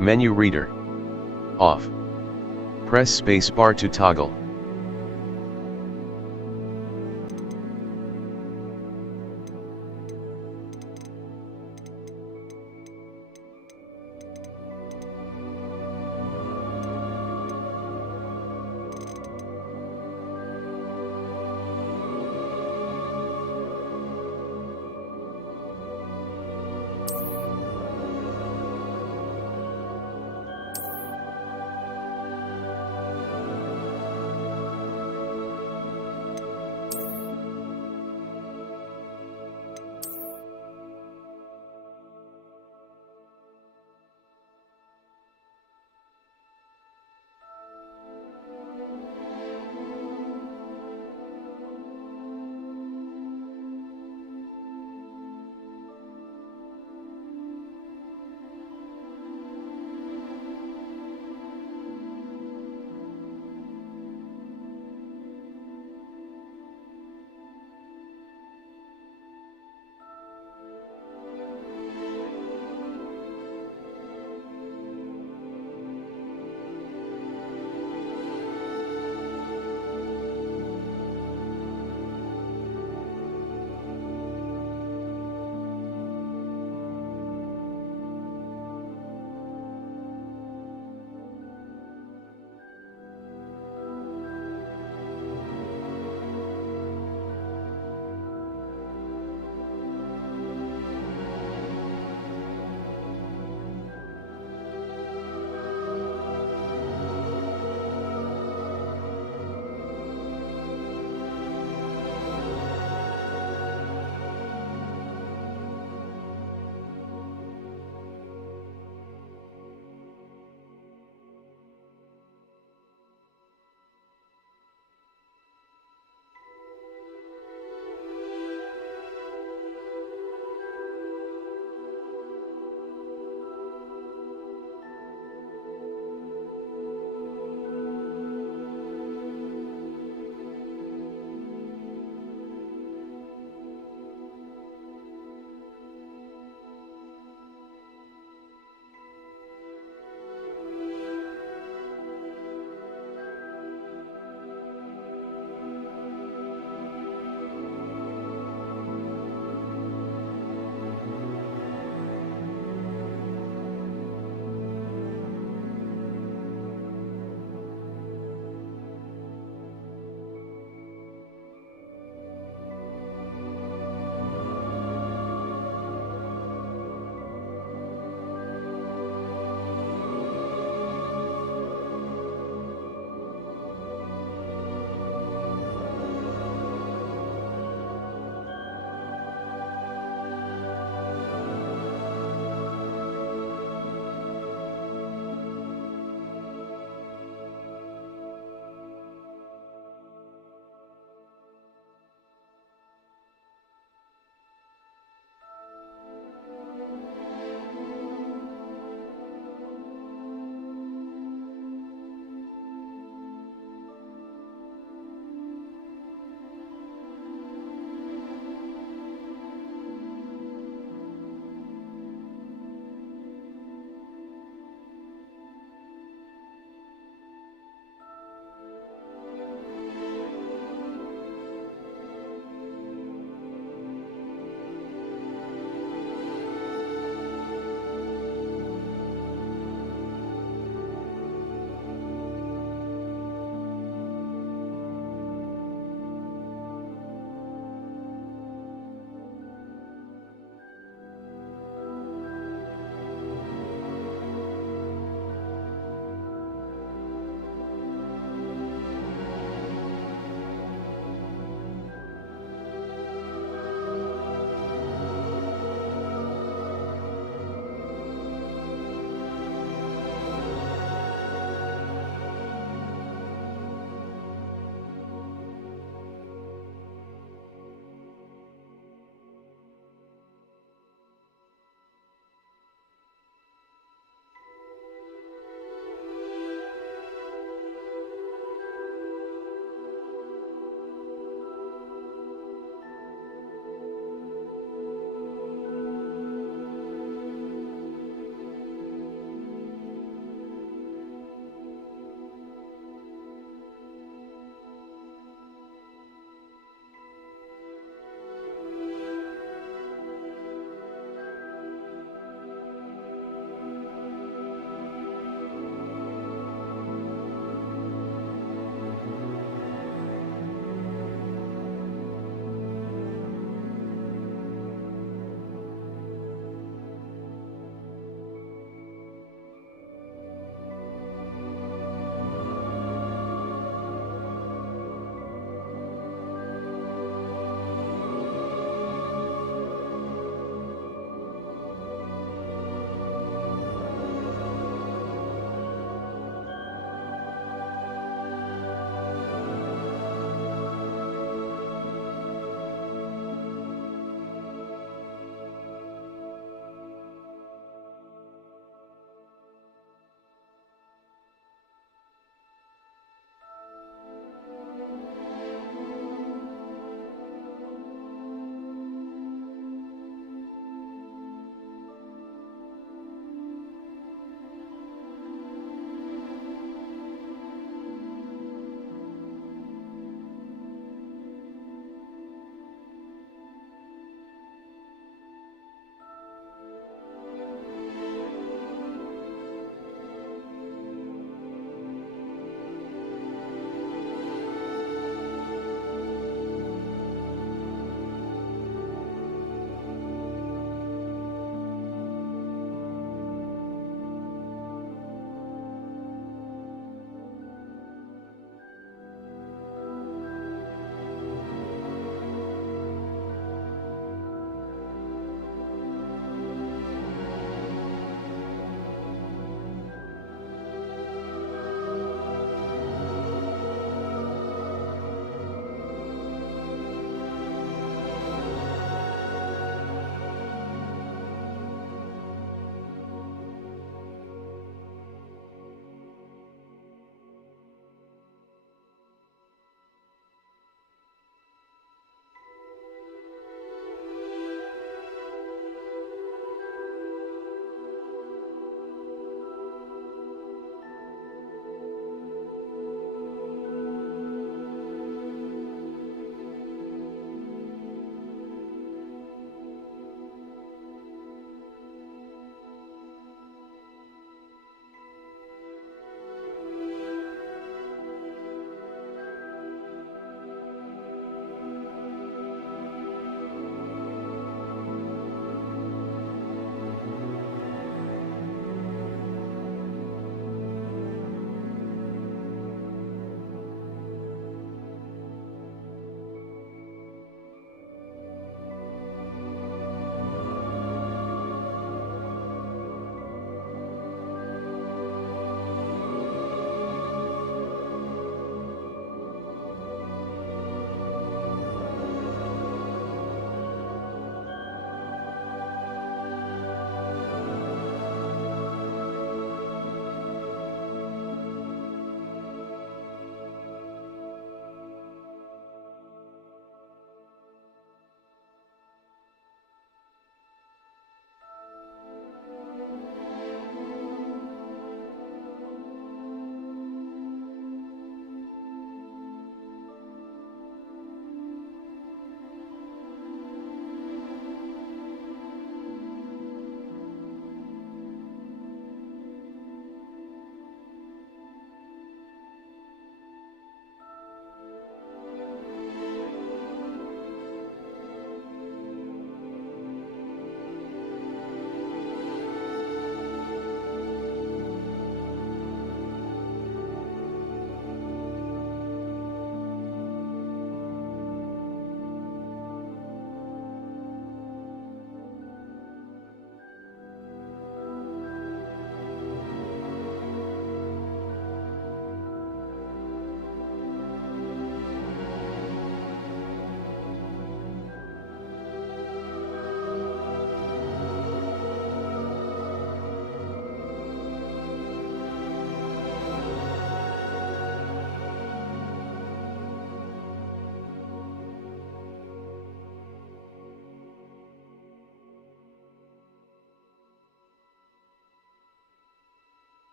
Menu reader. Off. Press space bar to toggle.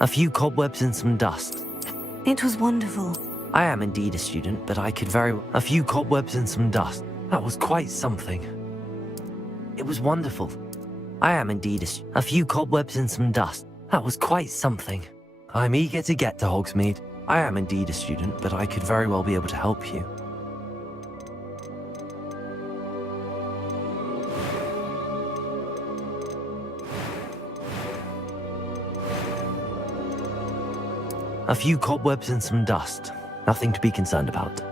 A few cobwebs and some dust. It was wonderful. I am indeed a student, but I could very... A few cobwebs and some dust. That was quite something. It was wonderful. I am indeed a few cobwebs and some dust. That was quite something. I'm eager to get to Hogsmeade. I am indeed a student, but I could very well be able to help you. A few cobwebs and some dust. Nothing to be concerned about.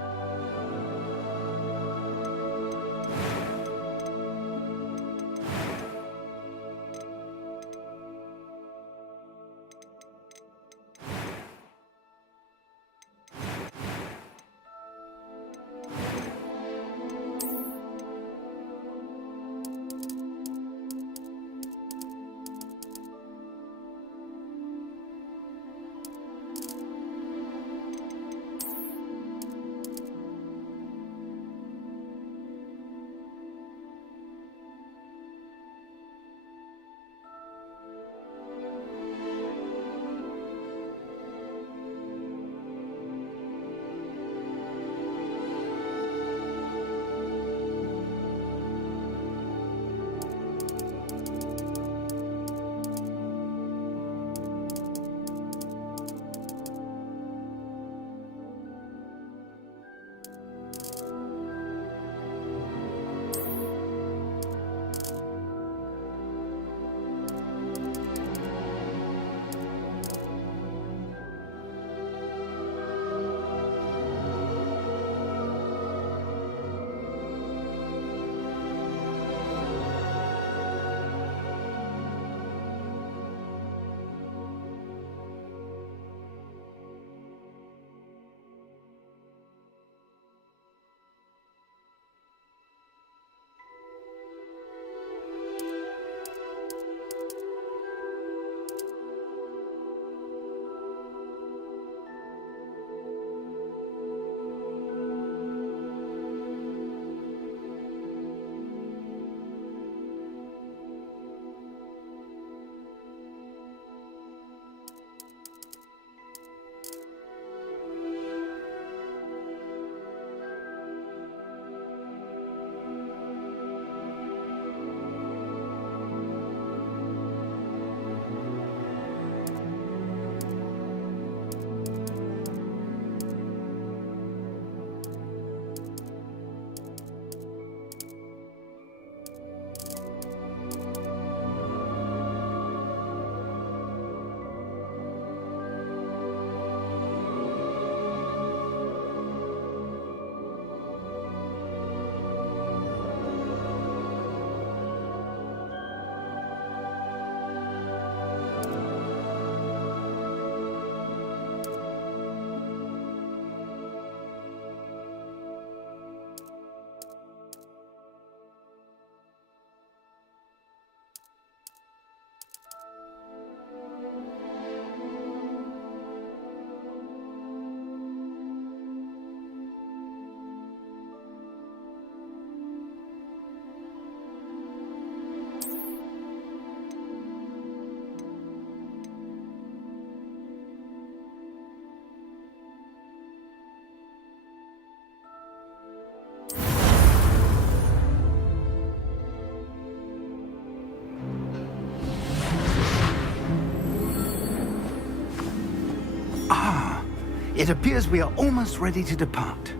It appears we are almost ready to depart.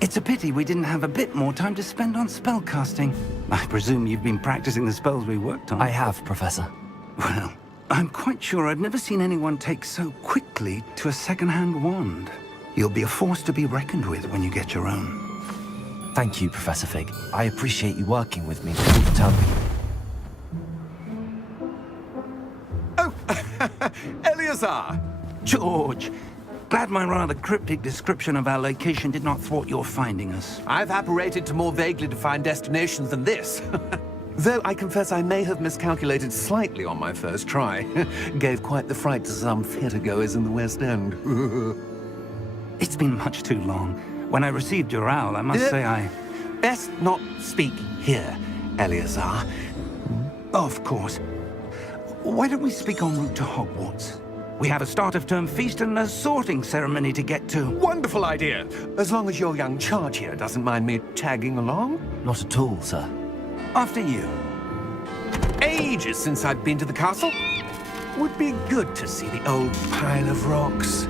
It's a pity we didn't have a bit more time to spend on spellcasting. I presume you've been practicing the spells we worked on. I have, Professor. Well, I'm quite sure I've never seen anyone take so quickly to a second-hand wand. You'll be a force to be reckoned with when you get your own. Thank you, Professor Fig. I appreciate you working with me all the time. Oh, Eleazar! George! Glad my rather cryptic description of our location did not thwart your finding us. I've apparated to more vaguely defined destinations than this. Though I confess I may have miscalculated slightly on my first try. Gave quite the fright to some theatre-goers in the West End. It's been much too long. When I received your owl, I must say I... Best not speak here, Eleazar. Of course. Why don't we speak en route to Hogwarts? We have a start-of-term feast and a sorting ceremony to get to. Wonderful idea! As long as your young charge here doesn't mind me tagging along. Not at all, sir. After you. Ages since I've been to the castle. Would be good to see the old pile of rocks.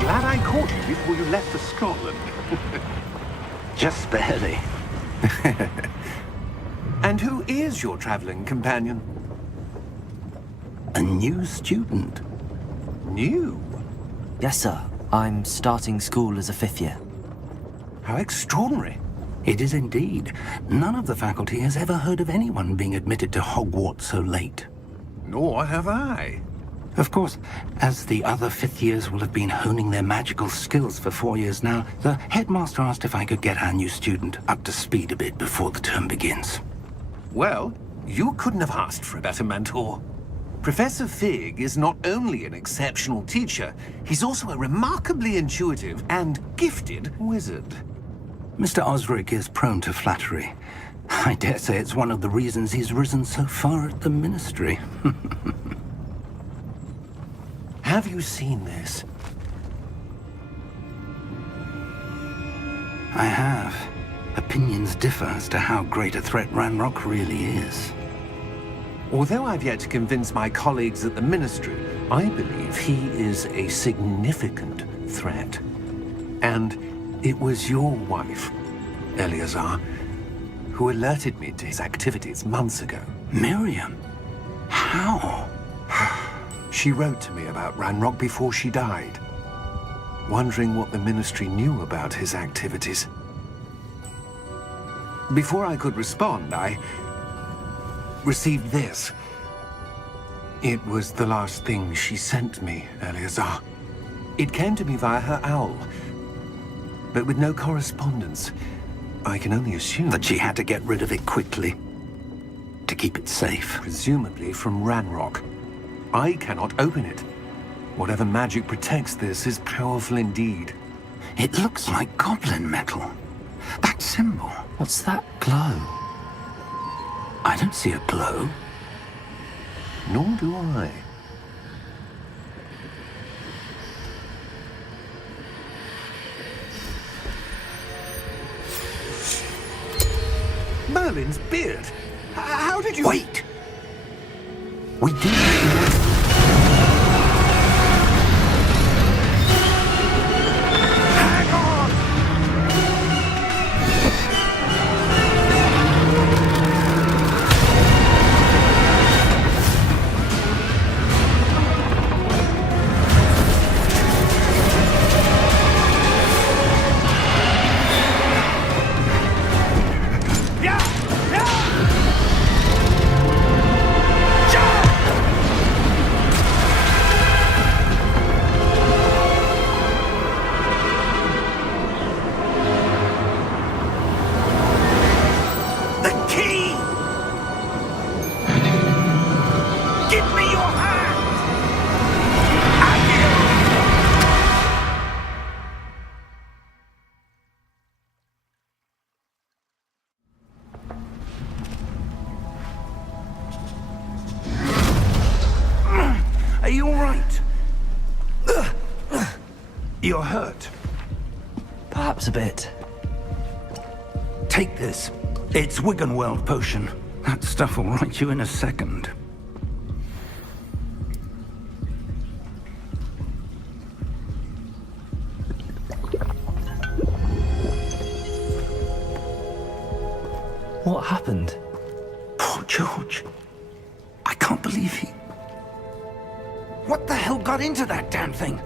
Glad I caught you before you left for Scotland. Just barely. And who is your traveling companion? A new student. New? Yes, sir. I'm starting school as a 5th year. How extraordinary. It is indeed. None of the faculty has ever heard of anyone being admitted to Hogwarts so late. Nor have I. Of course, as the other 5th years will have been honing their magical skills for 4 years now, the headmaster asked if I could get our new student up to speed a bit before the term begins. Well, you couldn't have asked for a better mentor. Professor Fig is not only an exceptional teacher, he's also a remarkably intuitive and gifted wizard. Mr. Osric is prone to flattery. I dare say it's one of the reasons he's risen so far at the Ministry. Have you seen this? I have. Opinions differ as to how great a threat Ranrock really is. Although I've yet to convince my colleagues at the Ministry, I believe he is a significant threat. And it was your wife, Eleazar, who alerted me to his activities months ago. Miriam? How? She wrote to me about Ranrock before she died, wondering what the Ministry knew about his activities. Before I could respond, I received this. It was the last thing she sent me, Eleazar. It came to me via her owl, but with no correspondence. I can only assume That she had to get rid of it quickly, to keep it safe. presumably from Ranrock. I cannot open it. Whatever magic protects this is powerful indeed. It looks like goblin metal. That symbol. What's that glow? I don't see a glow. Nor do I. Merlin's beard. How did you... Wait! We do. Hang on! Are you all right? You're hurt. Perhaps a bit. Take this. It's Wiggenweld potion. That stuff will right you in a second. What happened? Poor George. I can't believe he... What the hell got into that damn thing?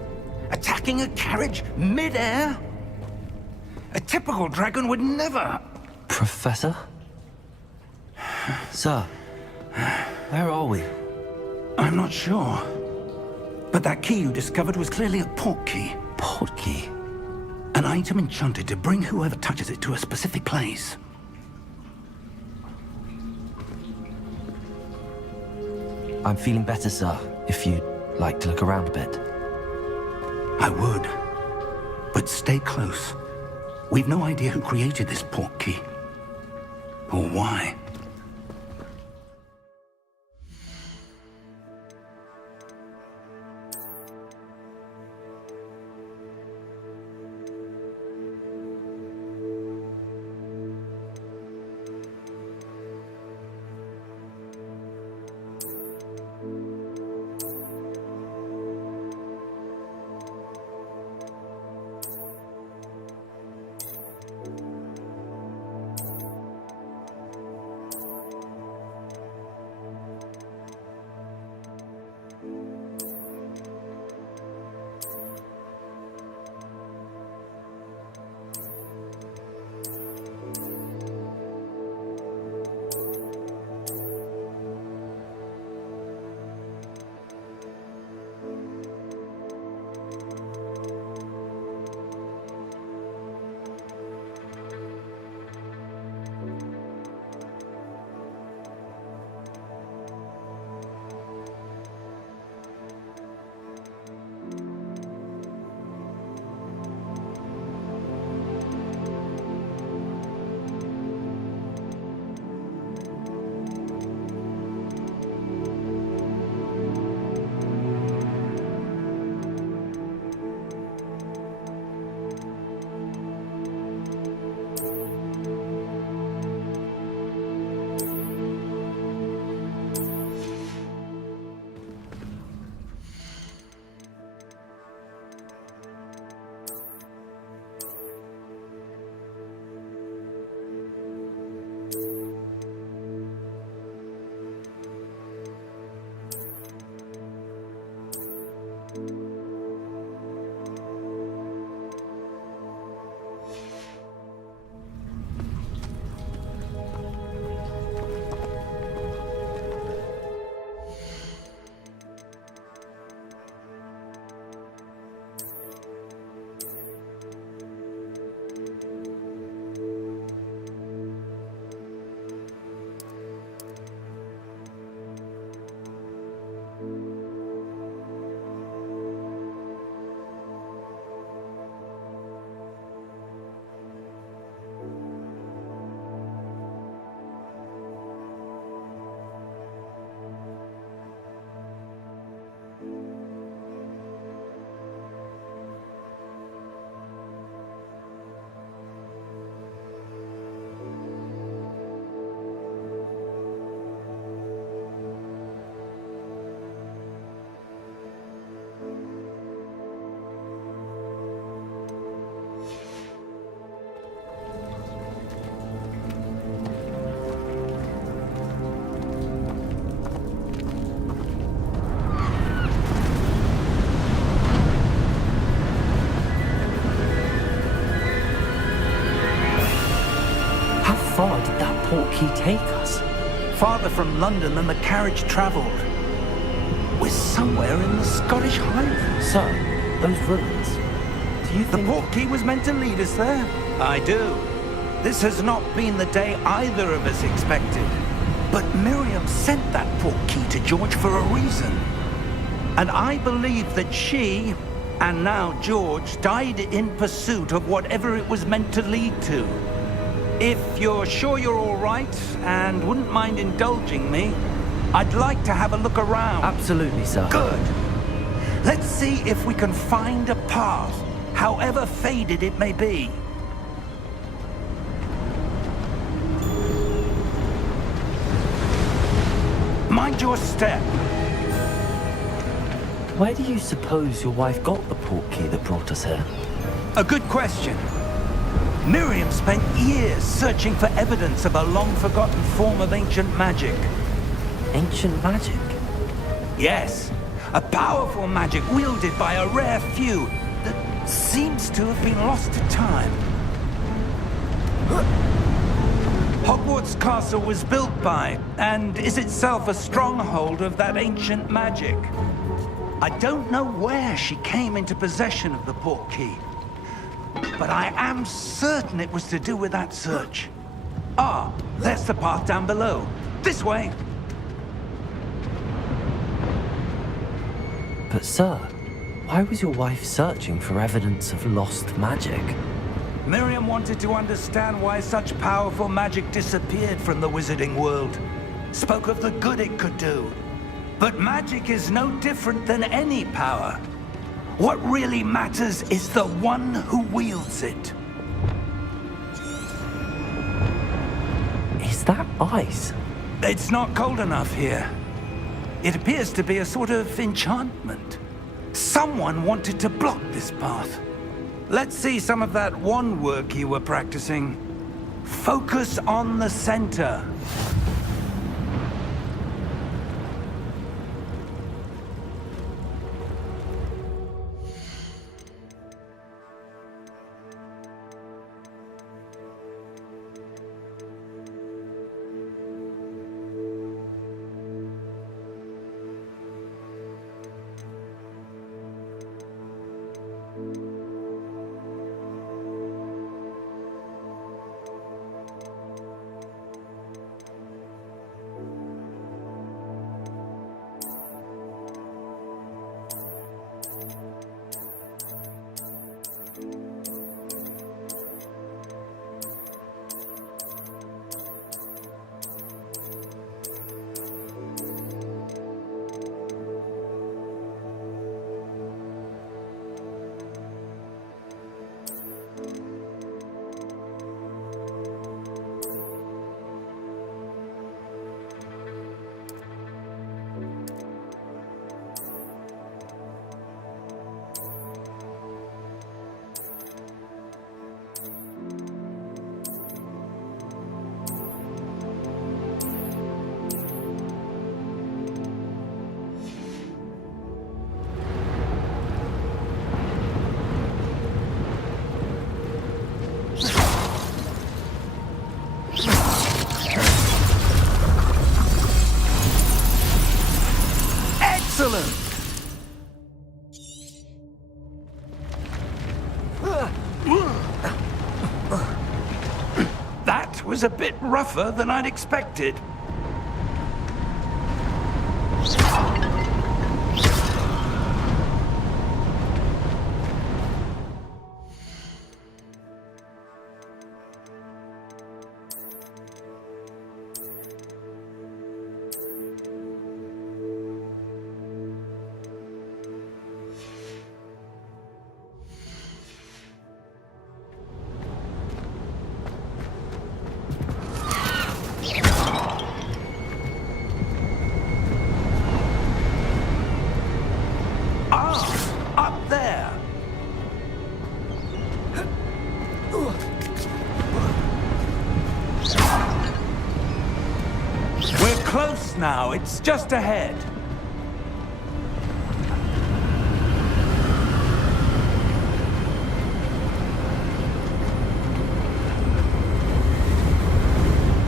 Attacking a carriage mid-air? A typical dragon would never... Professor? Sir, where are we? I'm not sure. But that key you discovered was clearly a port key. Port key? An item enchanted to bring whoever touches it to a specific place. I'm feeling better, sir, if you'd like to look around a bit. I would. But stay close. We've no idea who created this port key. Or why. far did that port key take us? Farther from London than the carriage travelled. We're somewhere in the Scottish Highlands. So, those ruins, do you The think... port key was meant to lead us there? I do. This has not been the day either of us expected. But Miriam sent that port key to George for a reason. And I believe that she, and now George, died in pursuit of whatever it was meant to lead to. If you're sure you're all right, and wouldn't mind indulging me, I'd like to have a look around. Absolutely, sir. Good. Let's see if we can find a path, however faded it may be. Mind your step. Where do you suppose your wife got the portkey that brought us here? A good question. Miriam spent years searching for evidence of a long-forgotten form of ancient magic. Ancient magic? Yes, a powerful magic wielded by a rare few that seems to have been lost to time. Hogwarts Castle was built by, and is itself a stronghold of that ancient magic. I don't know where she came into possession of the portkey, but I am certain it was to do with that search. Ah, there's the path down below. This way! But sir, why was your wife searching for evidence of lost magic? Miriam wanted to understand why such powerful magic disappeared from the wizarding world. Spoke of the good it could do. But magic is no different than any power. What really matters is the one who wields it. Is that ice? It's not cold enough here. It appears to be a sort of enchantment. Someone wanted to block this path. Let's see some of that wand work you were practicing. Focus on the center. Excellent! That was a bit rougher than I'd expected. Close now, it's just ahead.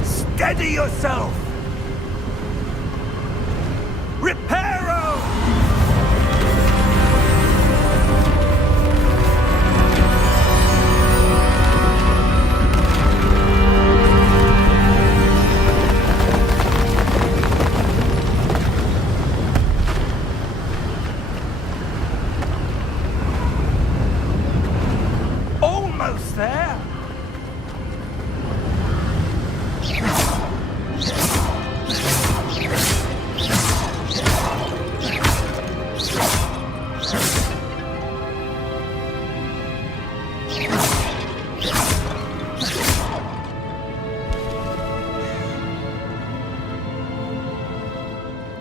Steady yourself! Reparo! Almost there.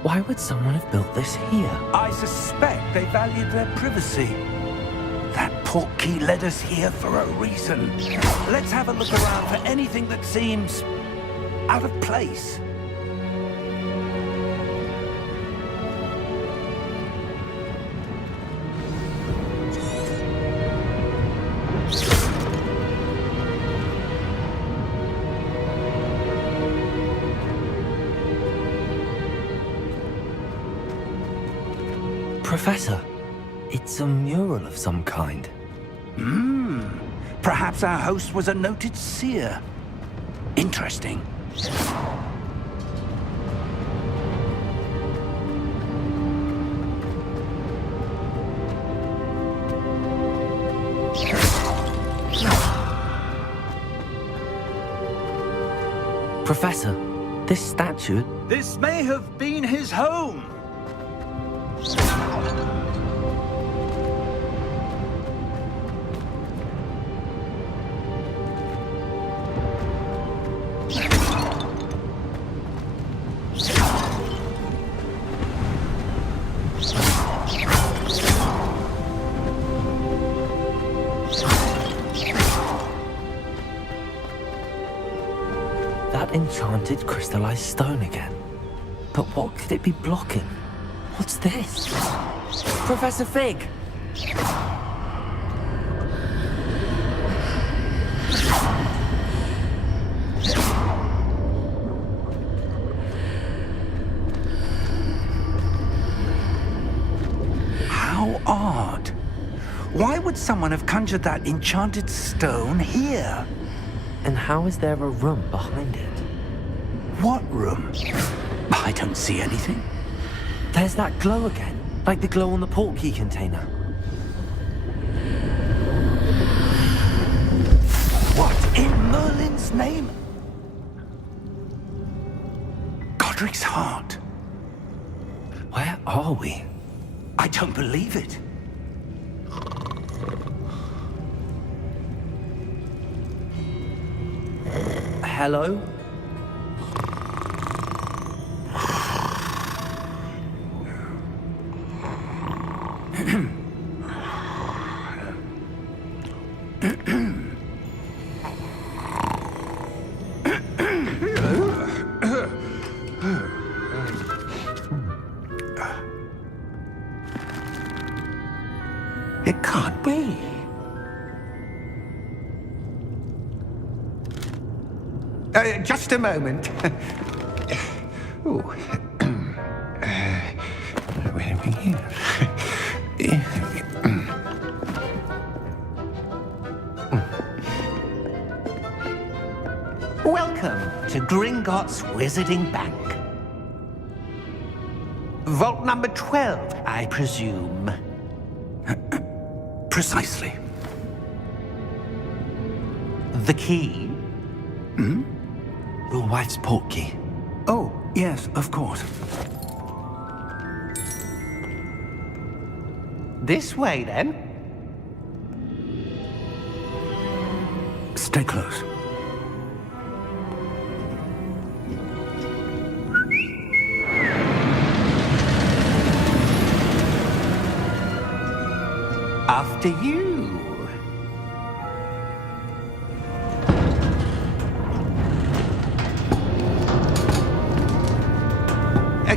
Why would someone have built this here? I suspect they valued their privacy. That portkey led us here for a reason. Let's have a look around for anything that seems out of place. Professor, it's a mural of some kind. Perhaps our host was a noted seer. Interesting. Professor, this statue... This may have been his home. That enchanted crystallized stone again. But what could it be blocking? What's this? Professor Fig! How odd. Why would someone have conjured that enchanted stone here? And how is there a room behind it? What room? I don't see anything. There's that glow again, like the glow on the portkey container. What in Merlin's name? Godric's heart. Where are we? I don't believe it. Hello? It can't be. Just a moment. Ooh. Where are we here? Welcome to Gringotts Wizarding Bank. Vault number 12, I presume. Precisely. The key? Your wife's portkey. Oh, yes, of course. This way, then. Stay close. After you.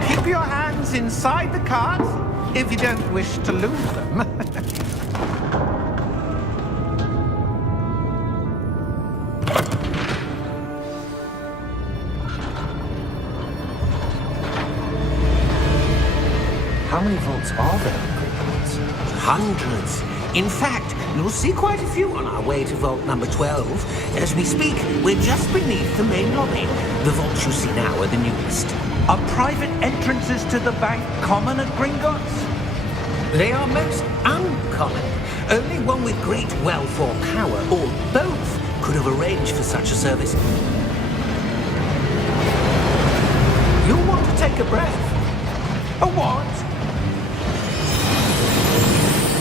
Keep your hands inside the cart if you don't wish to lose them. How many vaults are there in Gringotts? Hundreds. In fact, you'll see quite a few on our way to vault number 12. As we speak, we're just beneath the main lobby. The vaults you see now are the newest. Are private entrances to the bank common at Gringotts? They are most uncommon. Only one with great wealth or power, or both, could have arranged for such a service. You'll want to take a breath. A what?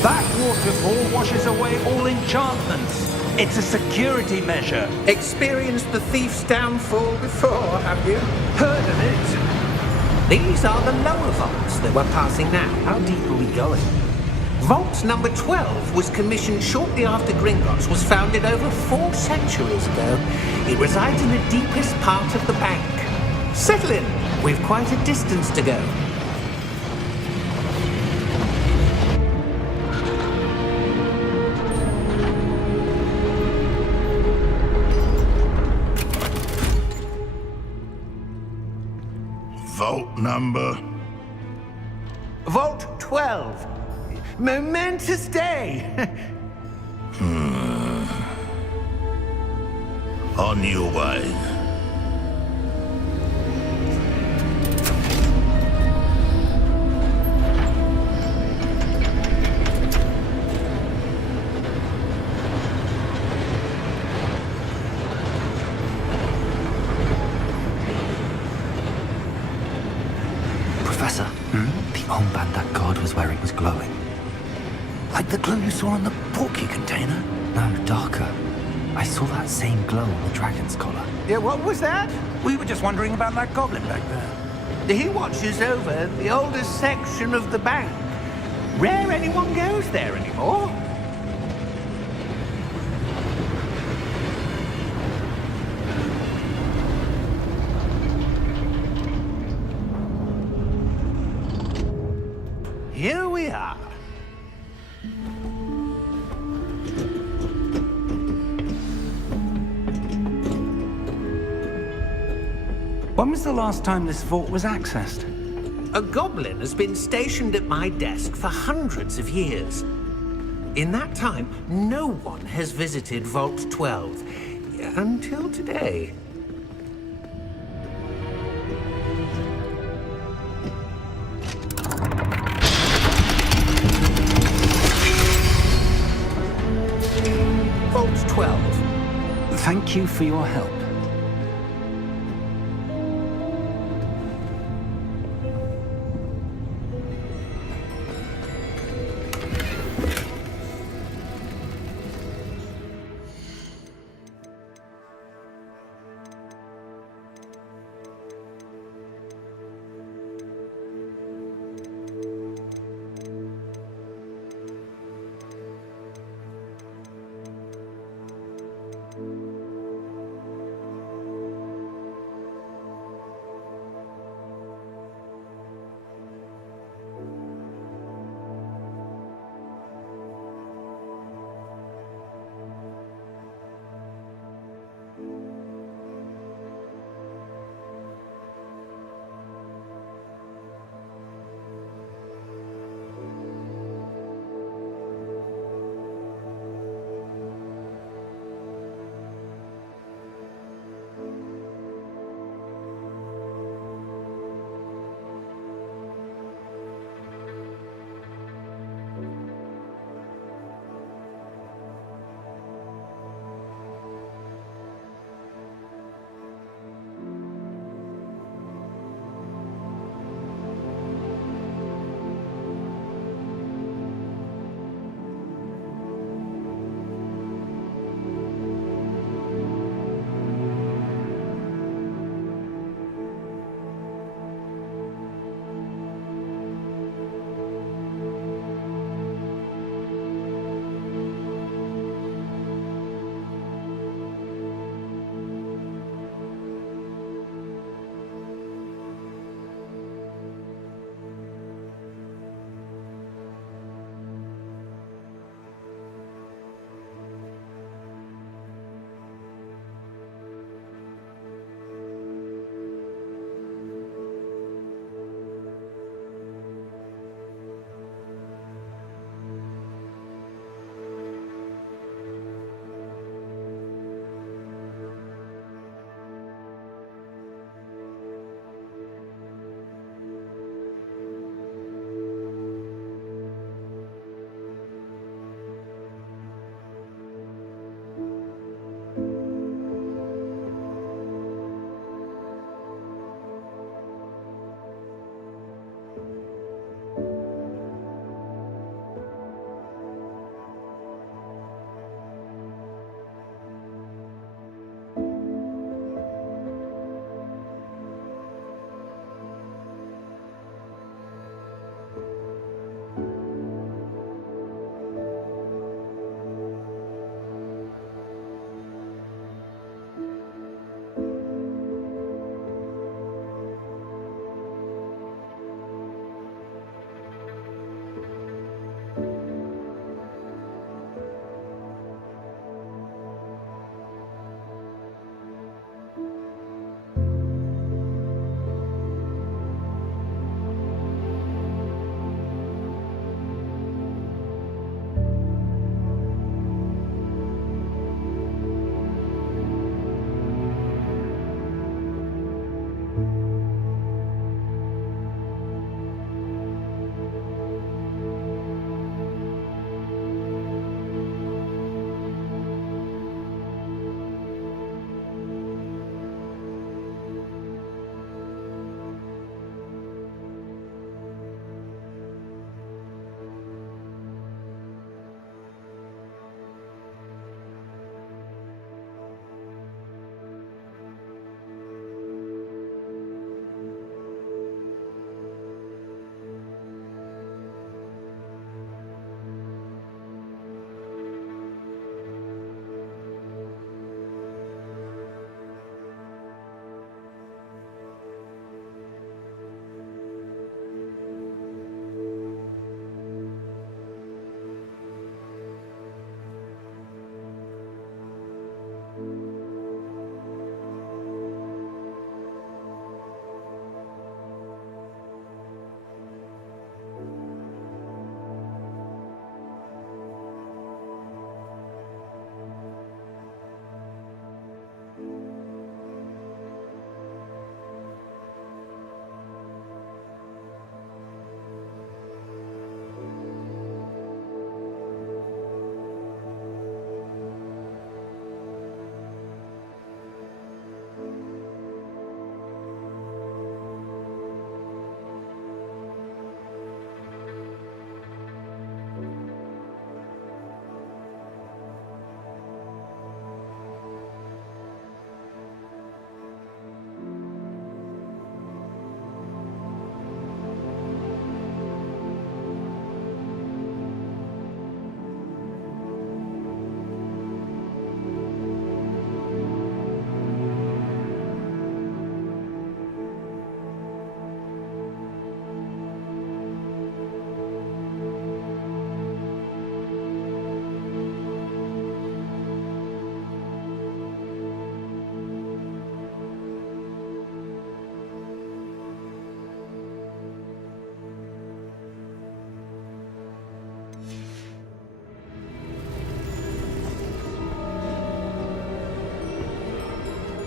That waterfall washes away all enchantments. It's a security measure. Experienced the thief's downfall before, have you? Heard of it? These are the lower vaults that we're passing now. How deep are we going? Vault number 12 was commissioned shortly after Gringotts was founded over 4 centuries ago. It resides in the deepest part of the bank. Settle in. We've quite a distance to go. Vault number? Vault 12. Momentous day. On your way. Professor, the armband that guard was wearing was glowing. Like the glow you saw on the porky container? No, darker. I saw that same glow on the dragon's collar. Yeah, what was that? We were just wondering about that goblin back there. He watches over the oldest section of the bank. Rare anyone goes there anymore. Here we are. When was the last time this vault was accessed? A goblin has been stationed at my desk for hundreds of years. In that time, no one has visited Vault 12. Until today. Vault 12. Thank you for your help.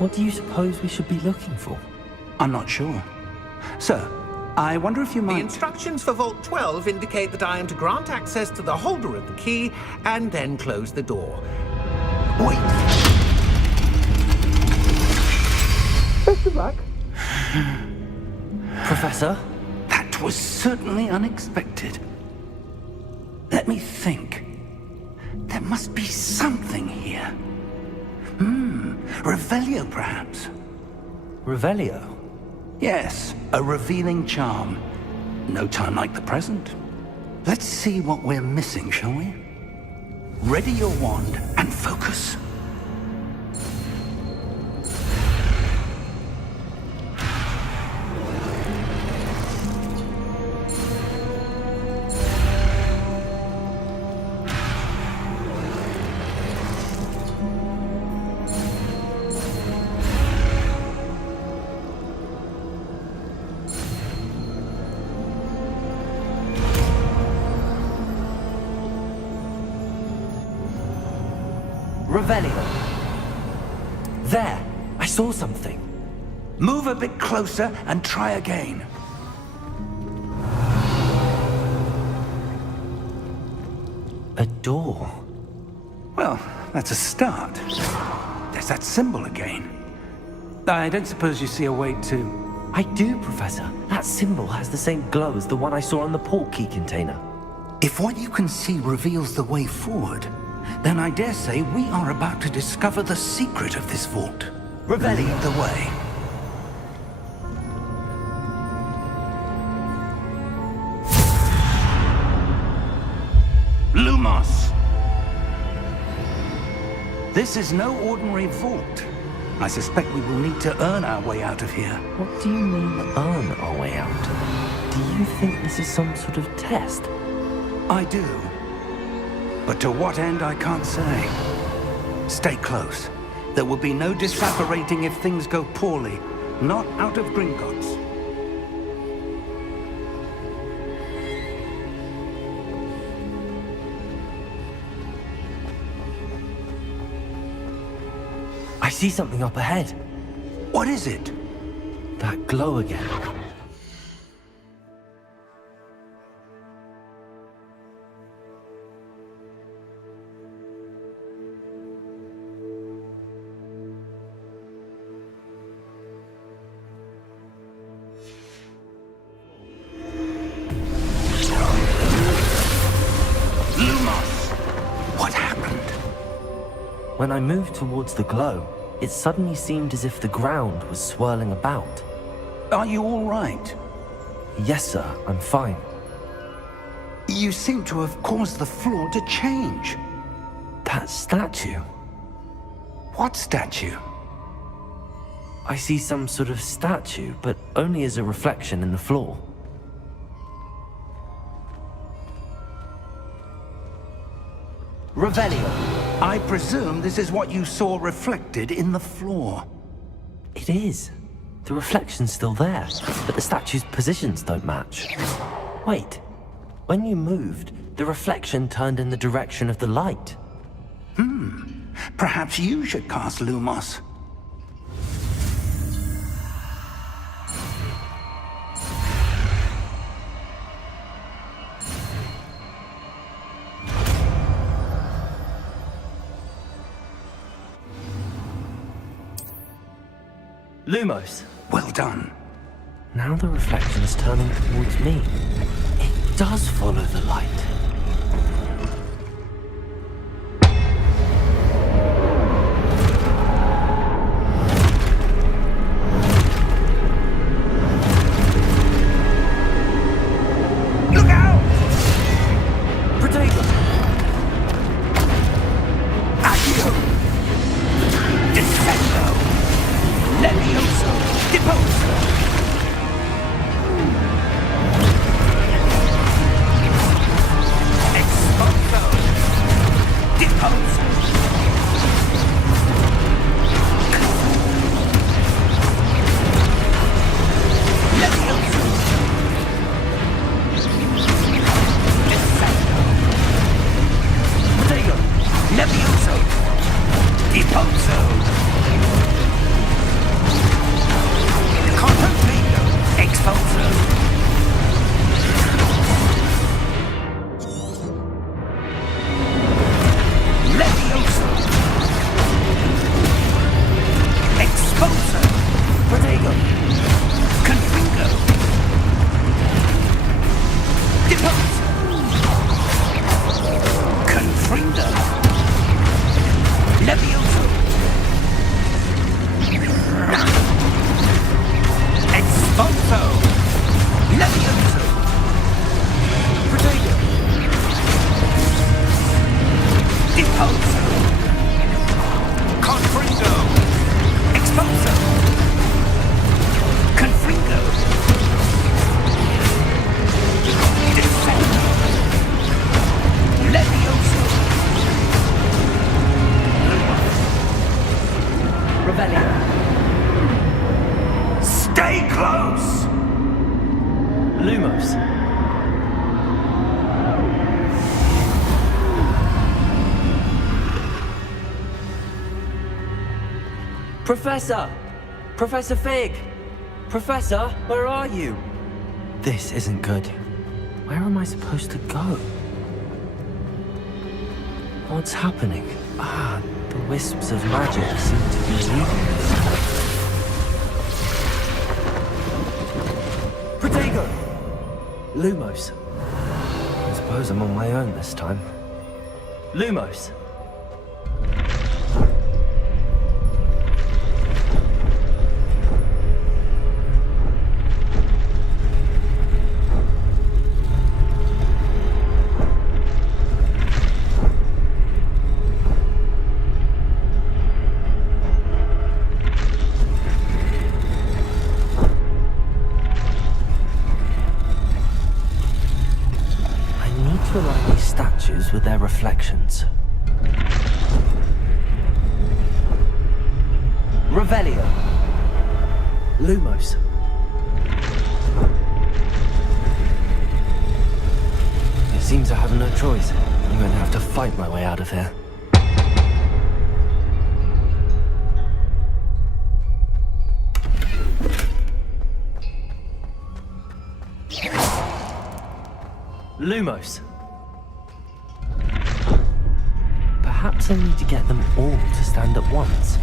What do you suppose we should be looking for? I'm not sure. Sir, I wonder if you The might... instructions for Vault 12 indicate that I am to grant access to the holder of the key and then close the door. Wait! Best of luck. Professor? That was certainly unexpected. Let me think. There must be something here. Revelio, perhaps? Revelio? Yes, a revealing charm. No time like the present. Let's see what we're missing, shall we? Ready your wand and focus. Revelio. There! I saw something. Move a bit closer and try again. A door. Well, that's a start. There's that symbol again. I don't suppose you see a way to... I do, Professor. That symbol has the same glow as the one I saw on the port key container. If what you can see reveals the way forward, then I dare say we are about to discover the secret of this vault. Lead the way. Lumos! This is no ordinary vault. I suspect we will need to earn our way out of here. What do you mean, earn our way out? Do you think this is some sort of test? I do. But to what end, I can't say. Stay close. There will be no disapparating if things go poorly. Not out of Gringotts. I see something up ahead. What is it? That glow again. When I moved towards the glow, it suddenly seemed as if the ground was swirling about. Are you all right? Yes, sir, I'm fine. You seem to have caused the floor to change. That statue? What statue? I see some sort of statue, but only as a reflection in the floor. Revelio. I presume this is what you saw reflected in the floor. It is. The reflection's still there, but the statue's positions don't match. Wait. When you moved, the reflection turned in the direction of the light. Perhaps you should cast Lumos. Lumos. Well done. Now the reflection is turning towards me. It does follow the light. Look out! Protego! Accio! Defendo! Levioso! Deposo! Confringo! Depose! Confringo! Levioso! Expulso! Levioso! Protego! Depose! Confringo! Expulso! Confringo! Descendo! Levioso! Revelio. Stay close! Lumos. Professor! Professor Fig! Professor, where are you? This isn't good. Where am I supposed to go? What's happening? Ah, the wisps of magic seem to be leaving me. Protego! Lumos. I suppose I'm on my own this time. Lumos. With their reflections. Revelio. Lumos. It seems I have no choice. I'm going to have to fight my way out of here. Lumos. Perhaps I need to get them all to stand at once.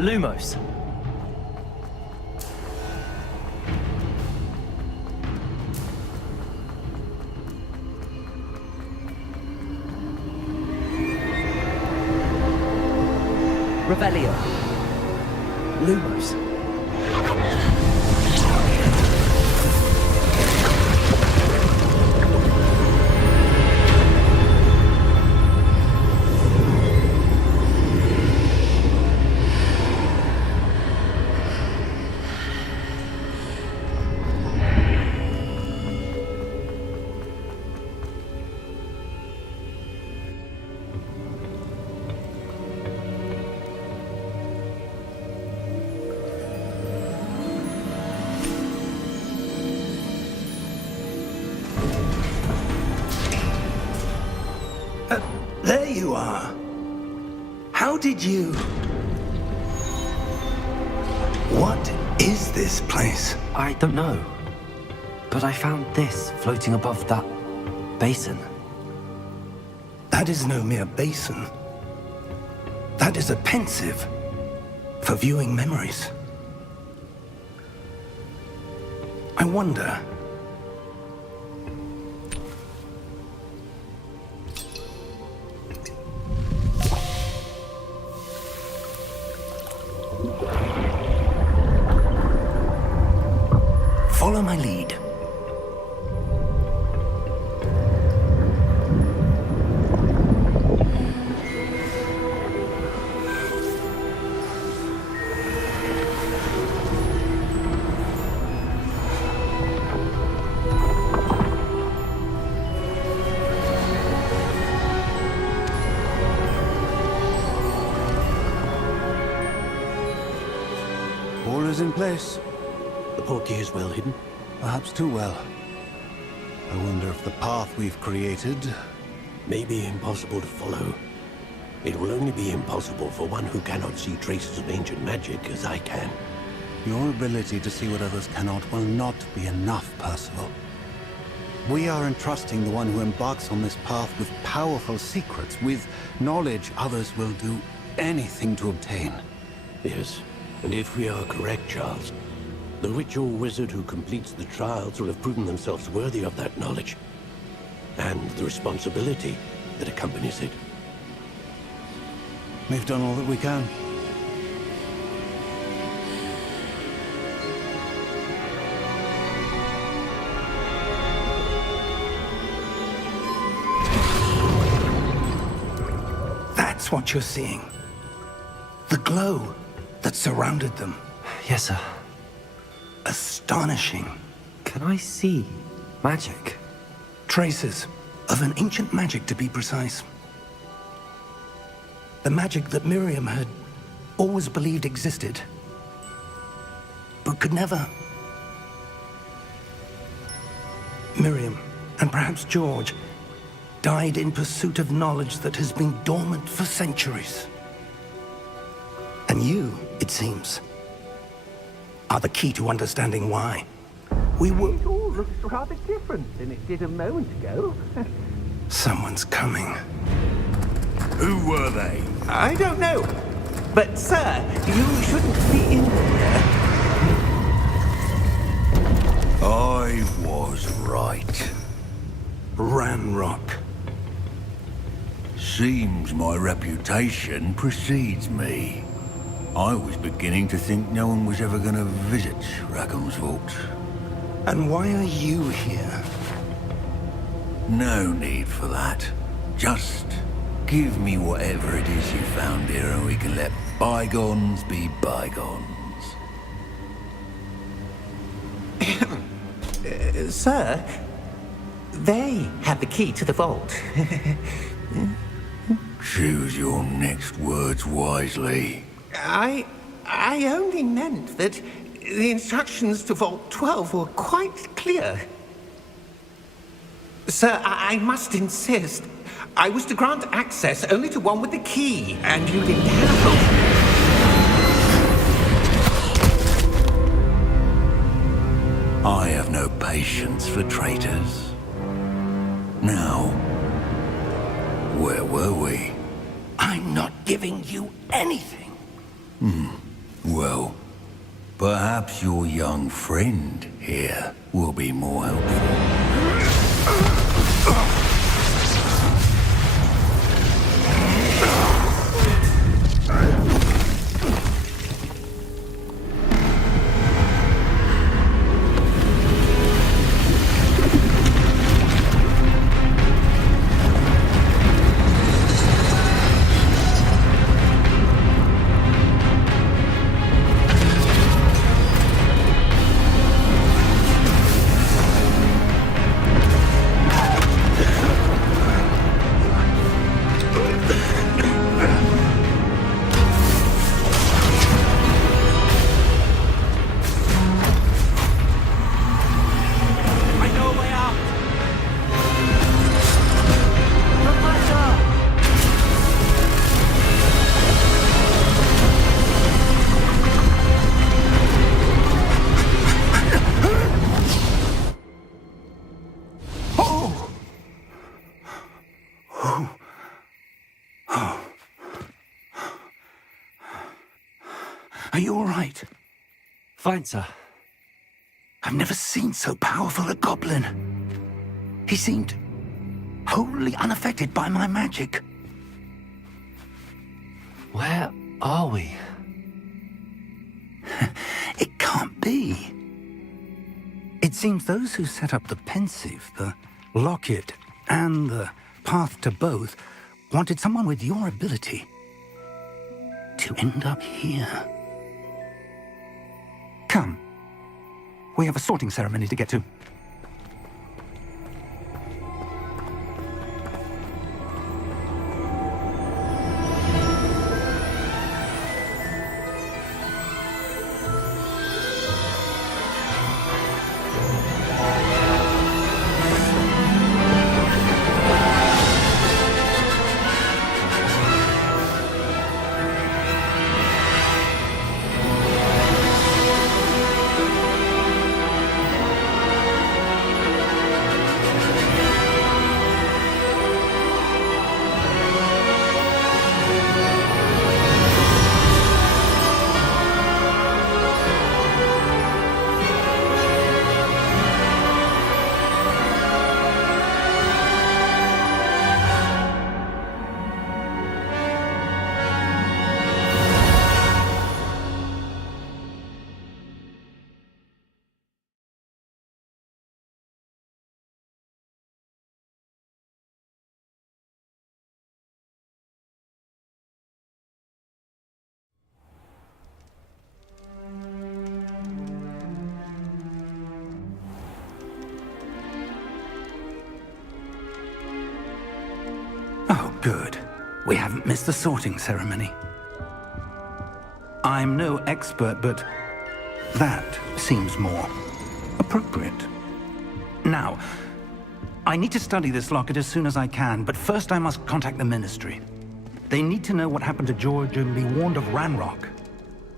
Lumos. Revelio. Lumos. There you are. How did you... What is this place? I don't know. But I found this floating above that basin. That is no mere basin. That is a pensive for viewing memories. I wonder... Follow my lead. All is in place. The portkey is well hidden. Perhaps too well. I wonder if the path we've created... May be impossible to follow. It will only be impossible for one who cannot see traces of ancient magic as I can. Your ability to see what others cannot will not be enough, Percival. We are entrusting the one who embarks on this path with powerful secrets, with knowledge others will do anything to obtain. Yes, and if we are correct, Charles, the witch or wizard who completes the trials will have proven themselves worthy of that knowledge, and the responsibility that accompanies it. We've done all that we can. That's what you're seeing. The glow that surrounded them. Yes, sir. Astonishing. Can I see magic? Traces of an ancient magic, to be precise. The magic that Miriam had always believed existed, but could never. Miriam, and perhaps George, died in pursuit of knowledge that has been dormant for centuries. And you, it seems, are the key to understanding why. We were... It all looks rather different than it did a moment ago. Someone's coming. Who were they? I don't know. But, sir, you shouldn't be in there. I was right. Ranrock. Seems my reputation precedes me. I was beginning to think no one was ever going to visit Rackham's Vault. And why are you here? No need for that. Just give me whatever it is you found here and we can let bygones be bygones. Sir, they have the key to the vault. Choose your next words wisely. I only meant that the instructions to Vault 12 were quite clear. Sir, I must insist. I was to grant access only to one with the key, and you didn't have. I have no patience for traitors. Now, where were we? I'm not giving you anything. Well, perhaps your young friend here will be more helpful. Are you all right? Fine, sir. I've never seen so powerful a goblin. He seemed wholly unaffected by my magic. Where are we? It can't be. It seems those who set up the pensive, the locket, and the path to both wanted someone with your ability to end up here. Come. We have a sorting ceremony to get to. Oh, good. We haven't missed the sorting ceremony. I'm no expert, but that seems more appropriate. Now, I need to study this locket as soon as I can, but first I must contact the Ministry. They need to know what happened to George and be warned of Ranrock.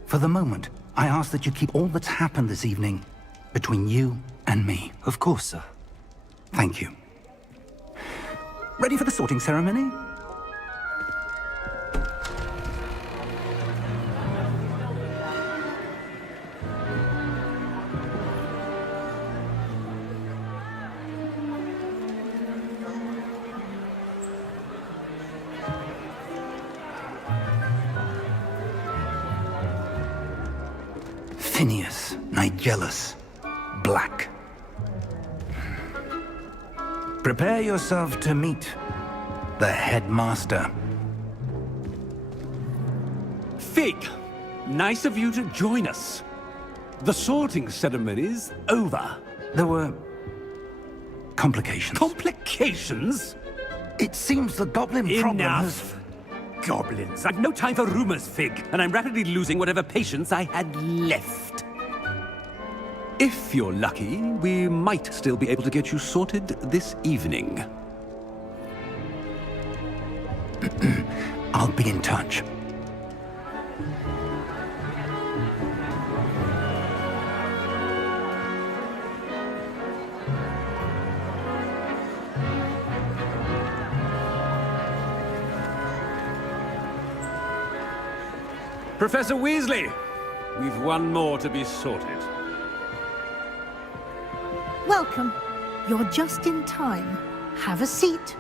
For the moment, I ask that you keep all that's happened this evening between you and me. Of course, sir. Thank you. Ready for the sorting ceremony? Phineas, Nigellus, Black. Prepare yourself to meet the headmaster. Fig, nice of you to join us. The sorting ceremony's over. There were complications. Complications? It seems the goblin problem has... Enough. Goblins. I've no time for rumors, Fig, and I'm rapidly losing whatever patience I had left. If you're lucky, we might still be able to get you sorted this evening. I'll be in touch. Professor Weasley, we've one more to be sorted. Welcome. You're just in time. Have a seat.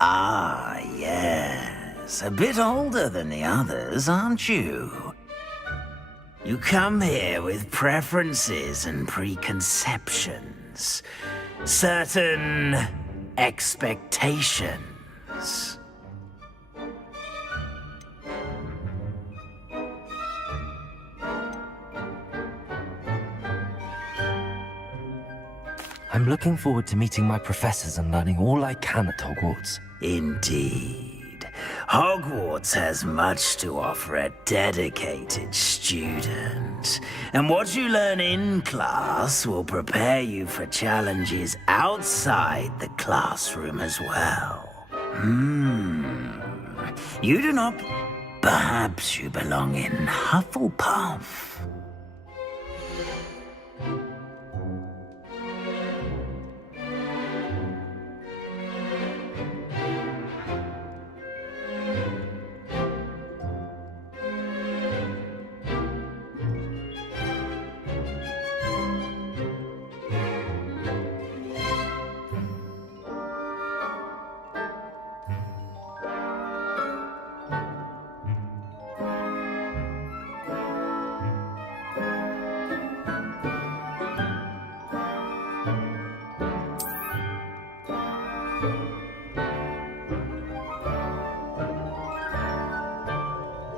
Ah, yes. A bit older than the others, aren't you? You come here with preferences and preconceptions. Certain expectations. I'm looking forward to meeting my professors and learning all I can at Hogwarts. Indeed. Hogwarts has much to offer a dedicated student. And what you learn in class will prepare you for challenges outside the classroom as well. You do not... Perhaps you belong in Hufflepuff?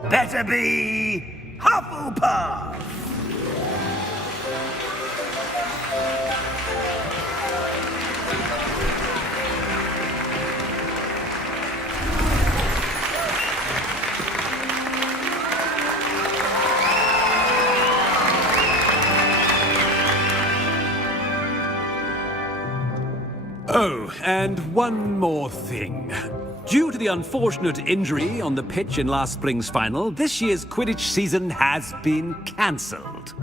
Better be Hufflepuff! Oh, and one more thing. Due to the unfortunate injury on the pitch in last spring's final, this year's Quidditch season has been cancelled.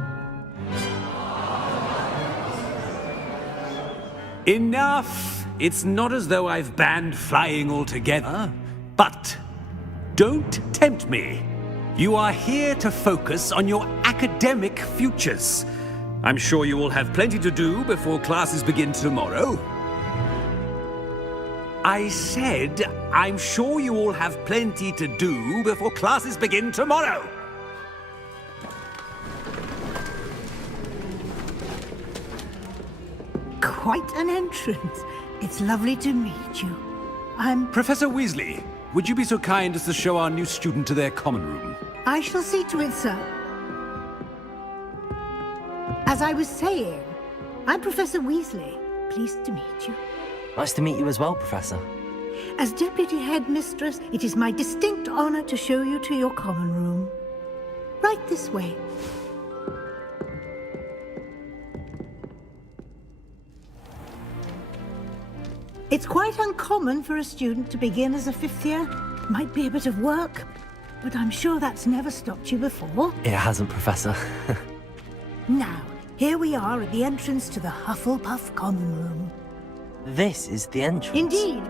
Enough! It's not as though I've banned flying altogether, but don't tempt me. You are here to focus on your academic futures. I'm sure you will have plenty to do before classes begin tomorrow. I said, I'm sure you all have plenty to do before classes begin tomorrow. Quite an entrance. It's lovely to meet you. Professor Weasley, would you be so kind as to show our new student to their common room? I shall see to it, sir. As I was saying, I'm Professor Weasley. Pleased to meet you. Nice to meet you as well, Professor. As Deputy Headmistress, it is my distinct honor to show you to your common room. Right this way. It's quite uncommon for a student to begin as a fifth year. Might be a bit of work, but I'm sure that's never stopped you before. It hasn't, Professor. Now, here we are at the entrance to the Hufflepuff common room. This is the entrance. Indeed.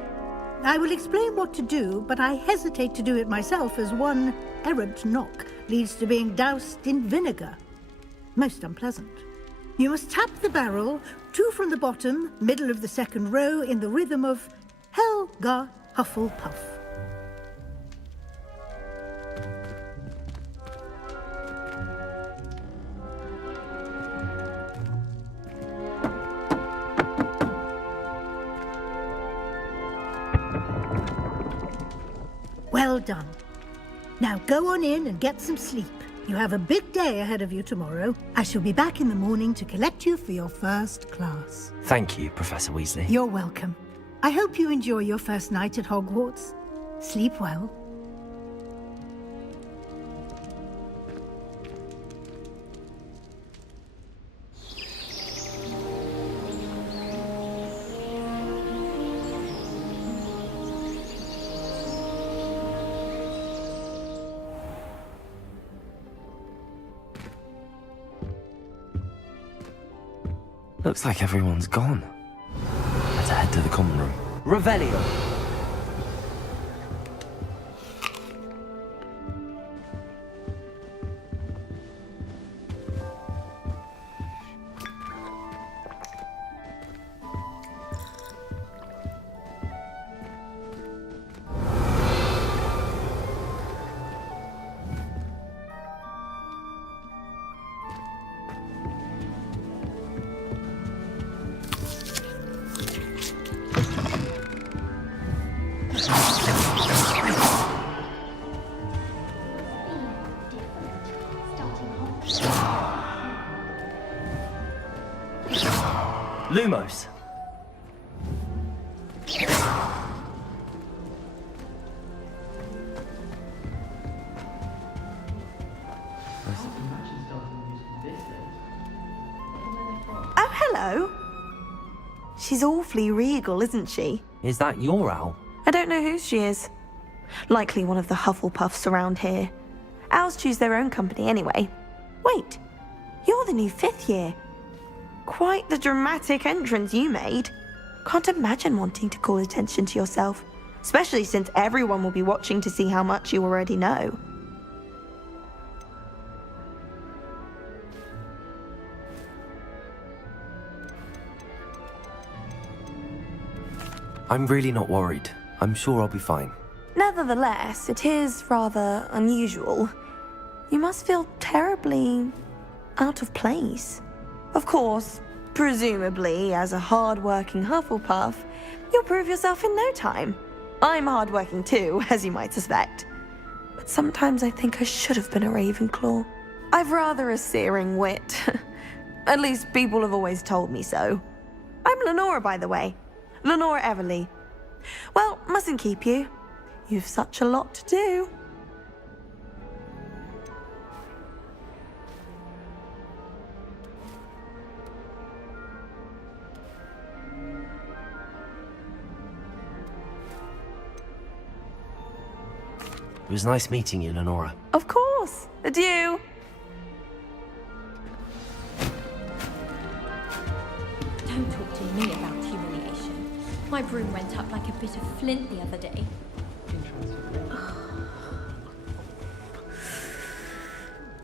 I will explain what to do, but I hesitate to do it myself as one errant knock leads to being doused in vinegar. Most unpleasant. You must tap the barrel, 2 from the bottom, middle of the second row, in the rhythm of Helga Hufflepuff. Well done. Now go on in and get some sleep. You have a big day ahead of you tomorrow. I shall be back in the morning to collect you for your first class. Thank you, Professor Weasley. You're welcome. I hope you enjoy your first night at Hogwarts. Sleep well. Looks like everyone's gone. Better head to the common room. Revelio! Lumos. Oh, hello. She's awfully regal, isn't she? Is that your owl? I don't know who she is. Likely one of the Hufflepuffs around here. Owls choose their own company anyway. Wait, you're the new fifth year. Quite the dramatic entrance you made. Can't imagine wanting to call attention to yourself, especially since everyone will be watching to see how much you already know. I'm really not worried. I'm sure I'll be fine. Nevertheless, it is rather unusual. You must feel terribly out of place. Of course, Presumably, as a hard-working Hufflepuff, you'll prove yourself in no time. I'm hard-working too, as you might suspect. But sometimes I think I should have been a Ravenclaw. I've rather a searing wit. At least people have always told me so. I'm Lenora, by the way. Lenora Everly. Well, mustn't keep you. You've such a lot to do. It was nice meeting you, Lenora. Of course. Adieu. Don't talk to me about humiliation. My broom went up like a bit of flint the other day.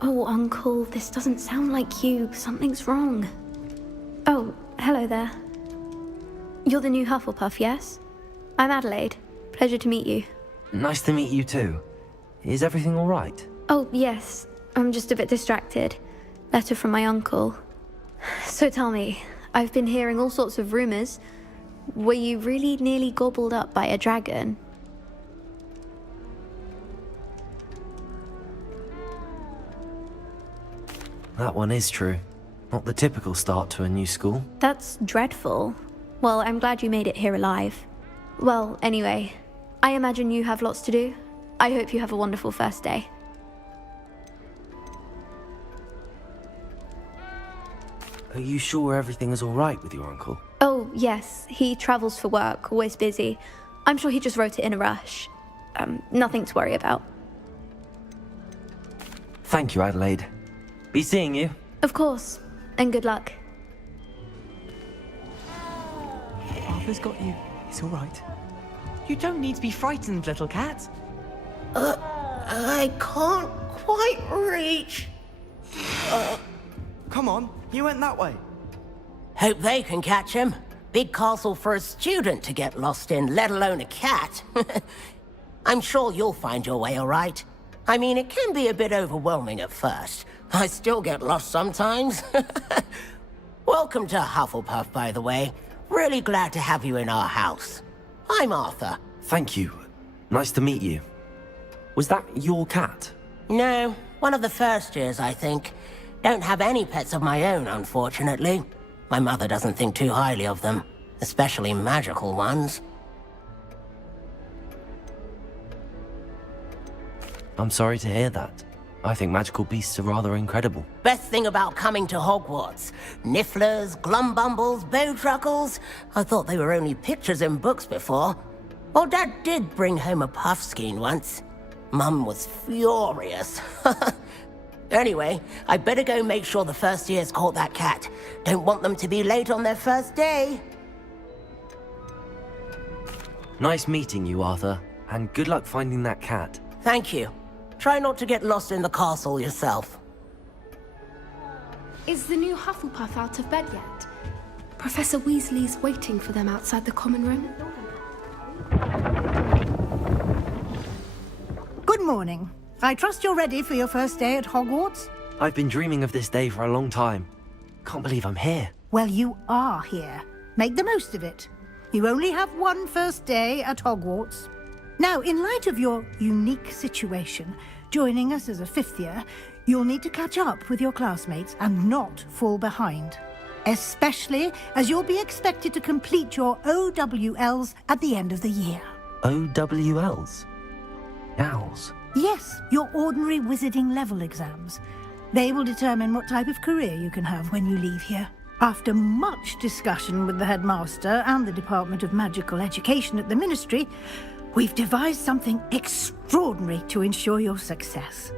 Oh, Uncle, this doesn't sound like you. Something's wrong. Oh, hello there. You're the new Hufflepuff, yes? I'm Adelaide. Pleasure to meet you. Nice to meet you too. Is everything all right? Oh, yes. I'm just a bit distracted. Letter from my uncle. So tell me, I've been hearing all sorts of rumors. Were you really nearly gobbled up by a dragon? That one is true. Not the typical start to a new school. That's dreadful. Well, I'm glad you made it here alive. Well, anyway, I imagine you have lots to do. I hope you have a wonderful first day. Are you sure everything is all right with your uncle? Oh, yes. He travels for work, always busy. I'm sure he just wrote it in a rush. Nothing to worry about. Thank you, Adelaide. Be seeing you. Of course. And good luck. Arthur's got you. It's all right. You don't need to be frightened, little cat. I can't quite reach. Come on, you went that way. Hope they can catch him. Big castle for a student to get lost in, let alone a cat. I'm sure you'll find your way all right. I mean, it can be a bit overwhelming at first. I still get lost sometimes. Welcome to Hufflepuff, by the way. Really glad to have you in our house. I'm Arthur. Thank you. Nice to meet you. Was that your cat? No, one of the first years, I think. Don't have any pets of my own, unfortunately. My mother doesn't think too highly of them, especially magical ones. I'm sorry to hear that. I think magical beasts are rather incredible. Best thing about coming to Hogwarts. Nifflers, Glumbumbles, Bowtruckles. I thought they were only pictures in books before. Well, Dad did bring home a Puffskein once. Mum was furious. Anyway, I better go make sure the first years caught that cat. Don't want them to be late on their first day. Nice meeting you, Arthur. And good luck finding that cat. Thank you. Try not to get lost in the castle yourself. Is the new Hufflepuff out of bed yet? Professor Weasley's waiting for them outside the common room. Good morning. I trust you're ready for your first day at Hogwarts? I've been dreaming of this day for a long time. Can't believe I'm here. Well, you are here. Make the most of it. You only have one first day at Hogwarts. Now, in light of your unique situation, joining us as a fifth year, you'll need to catch up with your classmates and not fall behind. Especially as you'll be expected to complete your OWLs at the end of the year. OWLs? Owls? Yes, your ordinary wizarding level exams. They will determine what type of career you can have when you leave here. After much discussion with the headmaster and the Department of Magical Education at the Ministry, we've devised something extraordinary to ensure your success.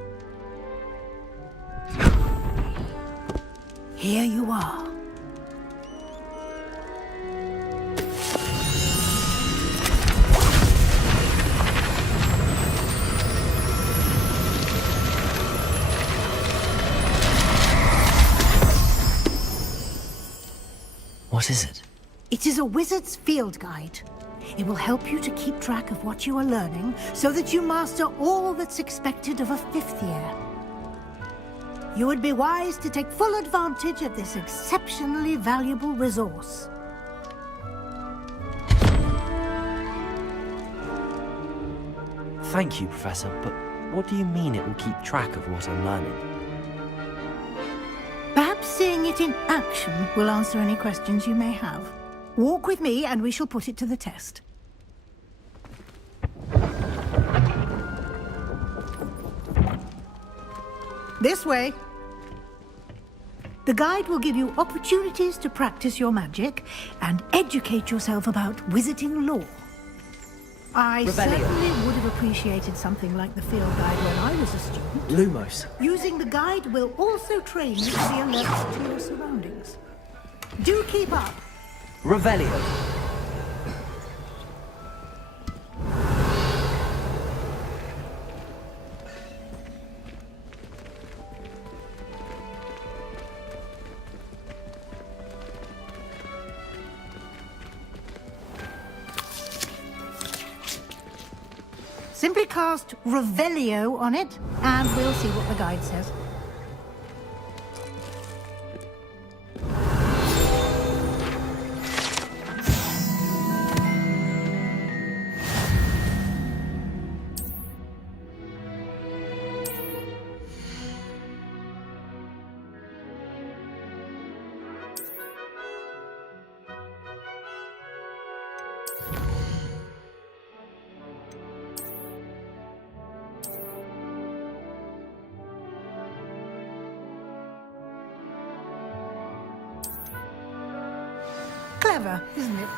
Here you are. What is it? It is a wizard's field guide. It will help you to keep track of what you are learning so that you master all that's expected of a fifth year. You would be wise to take full advantage of this exceptionally valuable resource. Thank you, Professor, but what do you mean it will keep track of what I'm learning? Perhaps seeing it in action will answer any questions you may have. Walk with me and we shall put it to the test. This way. The guide will give you opportunities to practice your magic and educate yourself about wizarding lore. I certainly would have appreciated something like the field guide when I was a student. Lumos. Using the guide will also train you to be alert to your surroundings. Do keep up. Revelio. Simply cast Revelio on it, and we'll see what the guide says. Clever, isn't it?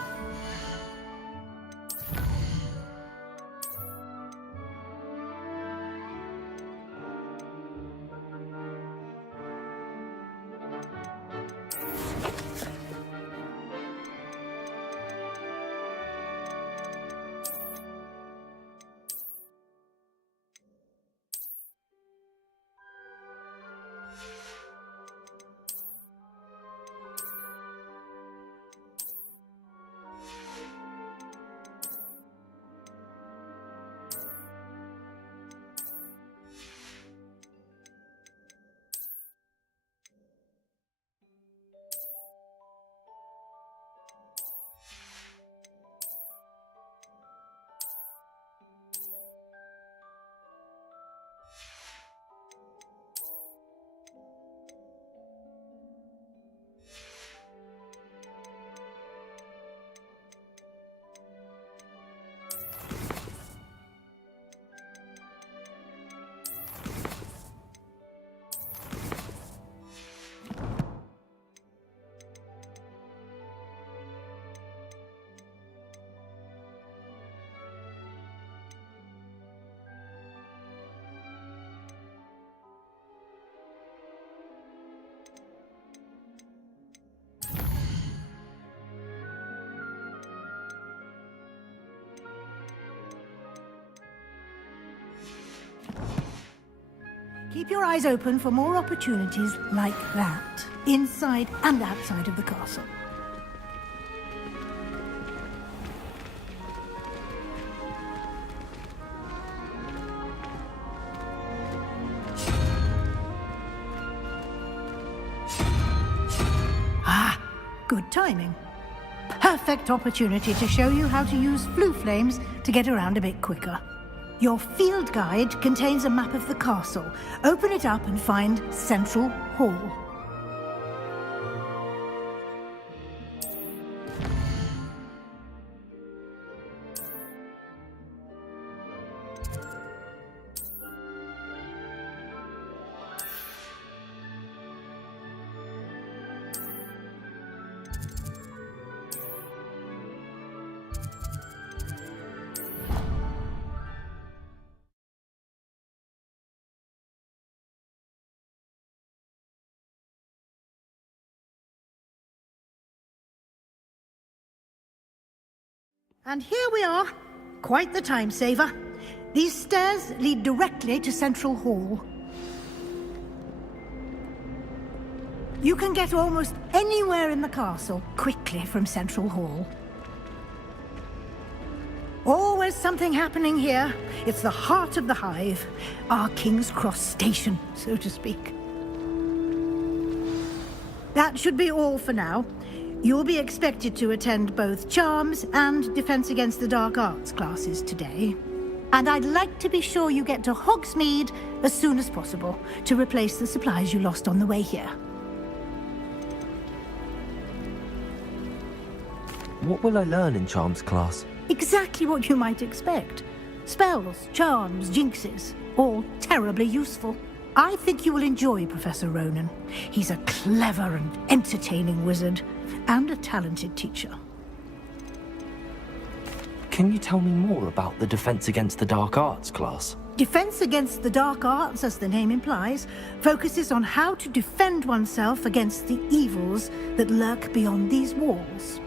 Keep your eyes open for more opportunities like that, inside and outside of the castle. Ah, good timing. Perfect opportunity to show you how to use flue flames to get around a bit quicker. Your field guide contains a map of the castle. Open it up and find Central Hall. And here we are. Quite the time saver. These stairs lead directly to Central Hall. You can get almost anywhere in the castle quickly from Central Hall. Always something happening here. It's the heart of the hive. Our King's Cross station, so to speak. That should be all for now. You'll be expected to attend both Charms and Defense Against the Dark Arts classes today. And I'd like to be sure you get to Hogsmeade as soon as possible to replace the supplies you lost on the way here. What will I learn in Charms class? Exactly what you might expect. Spells, charms, jinxes, all terribly useful. I think you will enjoy Professor Ronan. He's a clever and entertaining wizard, and a talented teacher. Can you tell me more about the Defense Against the Dark Arts class? Defense Against the Dark Arts, as the name implies, focuses on how to defend oneself against the evils that lurk beyond these walls.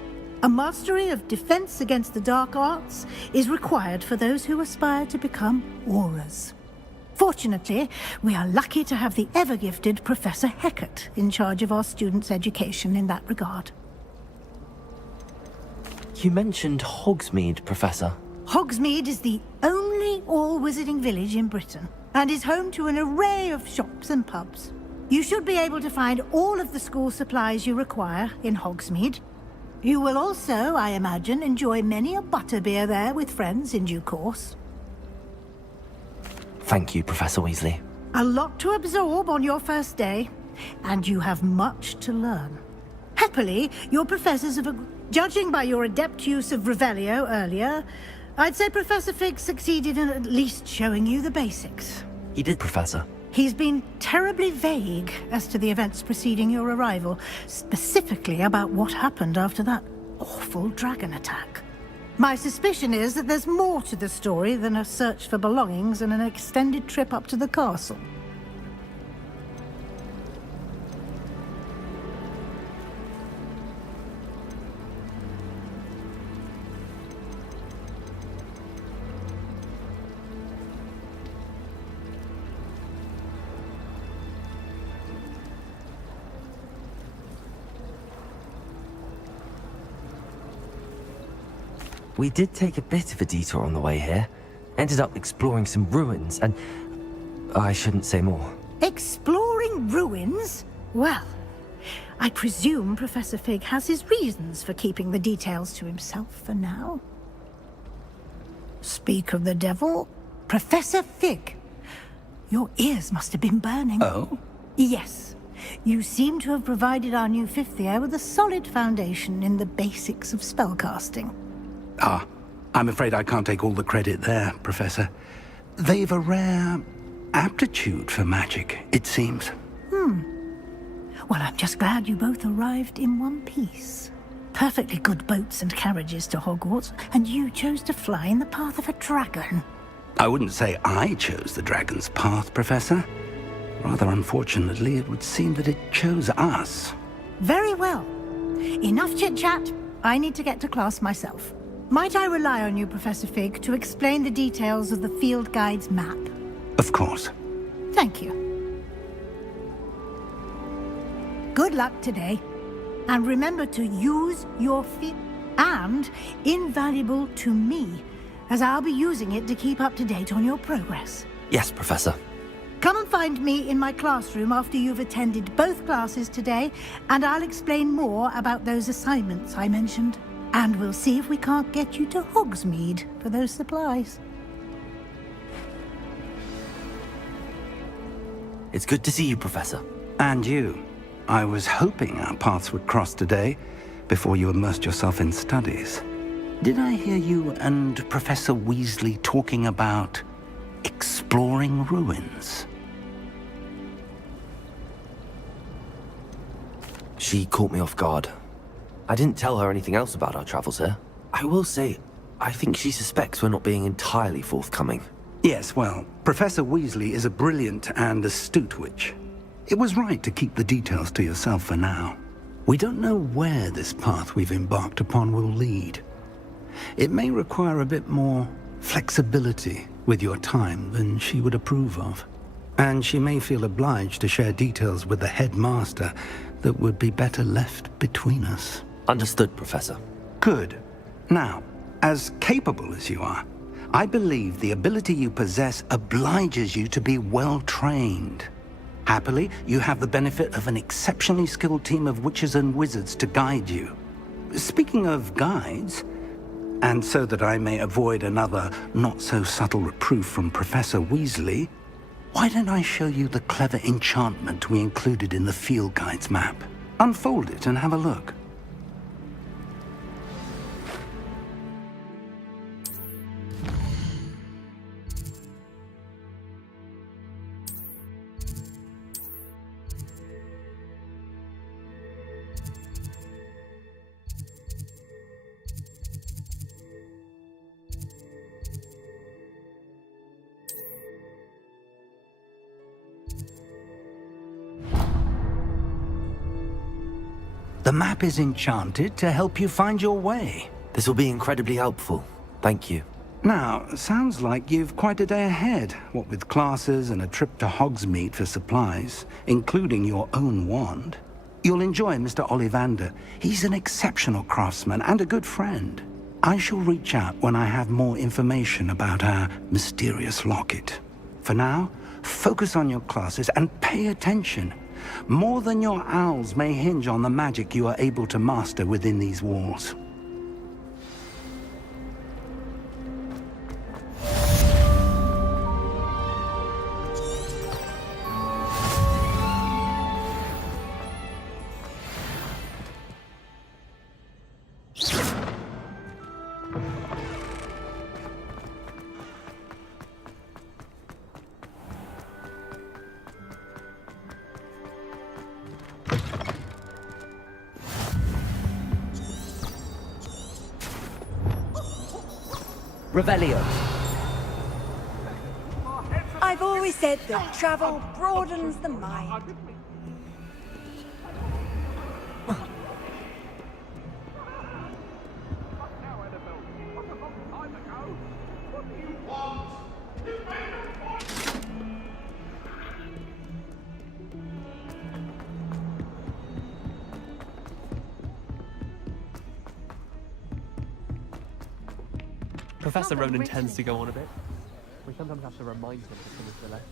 A mastery of Defense Against the Dark Arts is required for those who aspire to become Auras. Fortunately, we are lucky to have the ever-gifted Professor Hecat in charge of our students' education in that regard. You mentioned Hogsmeade, Professor. Hogsmeade is the only all-wizarding village in Britain, and is home to an array of shops and pubs. You should be able to find all of the school supplies you require in Hogsmeade. You will also, I imagine, enjoy many a butterbeer there with friends in due course. Thank you, Professor Weasley. A lot to absorb on your first day, and you have much to learn. Happily, your professors have... Judging by your adept use of Revelio earlier, I'd say Professor Fig succeeded in at least showing you the basics. He did, Professor. He's been terribly vague as to the events preceding your arrival, specifically about what happened after that awful dragon attack. My suspicion is that there's more to the story than a search for belongings and an extended trip up to the castle. We did take a bit of a detour on the way here. Ended up exploring some ruins, and I shouldn't say more. Exploring ruins? Well, I presume Professor Fig has his reasons for keeping the details to himself for now. Speak of the devil, Professor Fig. Your ears must have been burning. Oh? Yes. You seem to have provided our new fifth year with a solid foundation in the basics of spellcasting. Ah, I'm afraid I can't take all the credit there, Professor. They've a rare aptitude for magic, it seems. Well, I'm just glad you both arrived in one piece. Perfectly good boats and carriages to Hogwarts, and you chose to fly in the path of a dragon. I wouldn't say I chose the dragon's path, Professor. Rather unfortunately, it would seem that it chose us. Very well. Enough chit-chat. I need to get to class myself. Might I rely on you, Professor Fig, to explain the details of the field guide's map? Of course. Thank you. Good luck today. And remember to use your feet, and invaluable to me, as I'll be using it to keep up to date on your progress. Yes, Professor. Come and find me in my classroom after you've attended both classes today, and I'll explain more about those assignments I mentioned. And we'll see if we can't get you to Hogsmeade for those supplies. It's good to see you, Professor. And you. I was hoping our paths would cross today, before you immersed yourself in studies. Did I hear you and Professor Weasley talking about exploring ruins? She caught me off guard. I didn't tell her anything else about our travels here. I will say, I think she suspects we're not being entirely forthcoming. Yes, well, Professor Weasley is a brilliant and astute witch. It was right to keep the details to yourself for now. We don't know where this path we've embarked upon will lead. It may require a bit more flexibility with your time than she would approve of. And she may feel obliged to share details with the headmaster that would be better left between us. Understood, Professor. Good. Now, as capable as you are, I believe the ability you possess obliges you to be well trained. Happily, you have the benefit of an exceptionally skilled team of witches and wizards to guide you. Speaking of guides, and so that I may avoid another not-so-subtle reproof from Professor Weasley, why don't I show you the clever enchantment we included in the field guide's map? Unfold it and have a look. The map is enchanted to help you find your way. This will be incredibly helpful. Thank you. Now, sounds like you've quite a day ahead, what with classes and a trip to Hogsmeade for supplies, including your own wand. You'll enjoy Mr. Ollivander. He's an exceptional craftsman and a good friend. I shall reach out when I have more information about our mysterious locket. For now, focus on your classes and pay attention. More than your owls may hinge on the magic you are able to master within these walls. Revelio. I've always said that travel broadens the mind. Professor Ronan tends to go on a bit. We sometimes have to remind him to finish the lesson.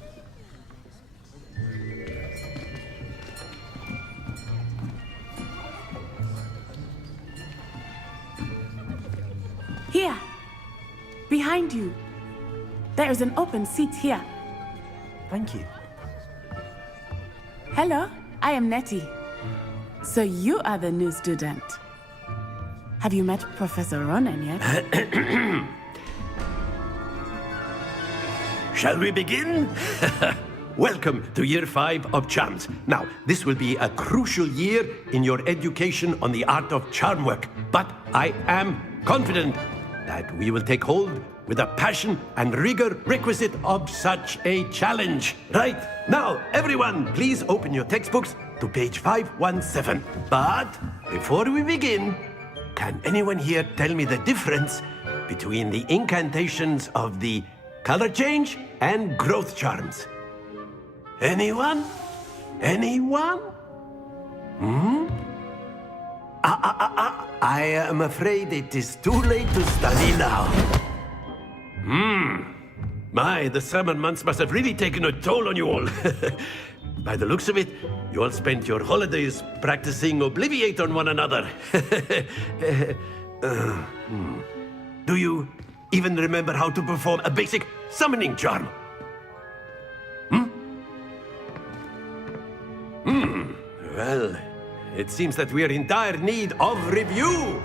Here! Behind you! There is an open seat here. Thank you. Hello, I am Nettie. So you are the new student. Have you met Professor Ronan yet? Shall we begin? Welcome to Year 5 of Charms. Now, this will be a crucial year in your education on the art of charm work, but I am confident that we will take hold with the passion and rigor requisite of such a challenge. Right, now, everyone, please open your textbooks to page 517. But before we begin, can anyone here tell me the difference between the incantations of the color change and growth charms? Anyone? Anyone? I am afraid it is too late to study now. My, the summer months must have really taken a toll on you all. By the looks of it, you all spent your holidays practicing Obliviate on one another. Do you even remember how to perform a basic summoning charm? Well, it seems that we are in dire need of review.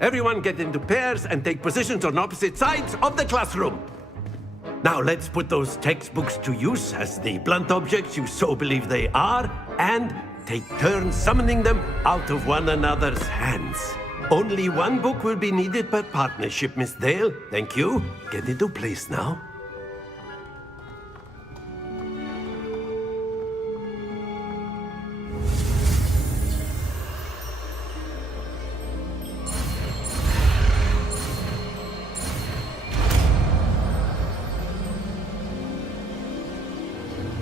Everyone get into pairs and take positions on opposite sides of the classroom. Now let's put those textbooks to use as the blunt objects you so believe they are, and take turns summoning them out of one another's hands. Only one book will be needed per partnership, Miss Dale. Thank you. Get into place now.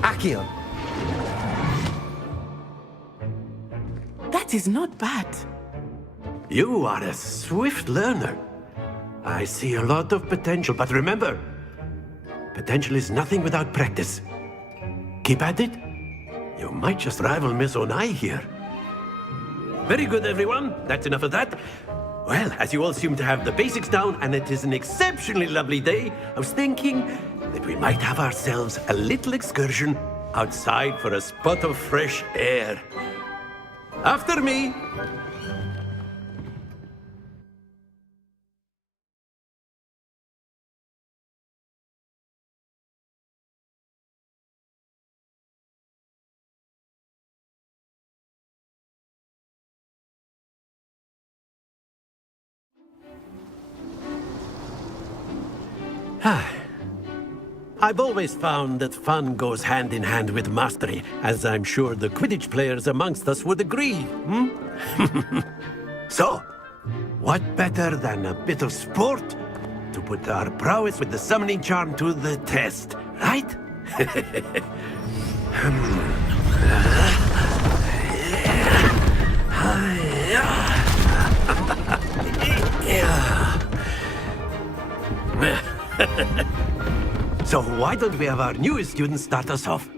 Accio. That is not bad. You are a swift learner. I see a lot of potential, but remember, potential is nothing without practice. Keep at it, You might just rival Miss Onai here. Very good, everyone. That's enough of that. Well, as you all seem to have the basics down, and it is an exceptionally lovely day, I was thinking that we might have ourselves a little excursion outside for a spot of fresh air. After me. I've always found that fun goes hand in hand with mastery, as I'm sure the Quidditch players amongst us would agree, So, what better than a bit of sport to put our prowess with the summoning charm to the test, right? So why don't we have our newest student start us off?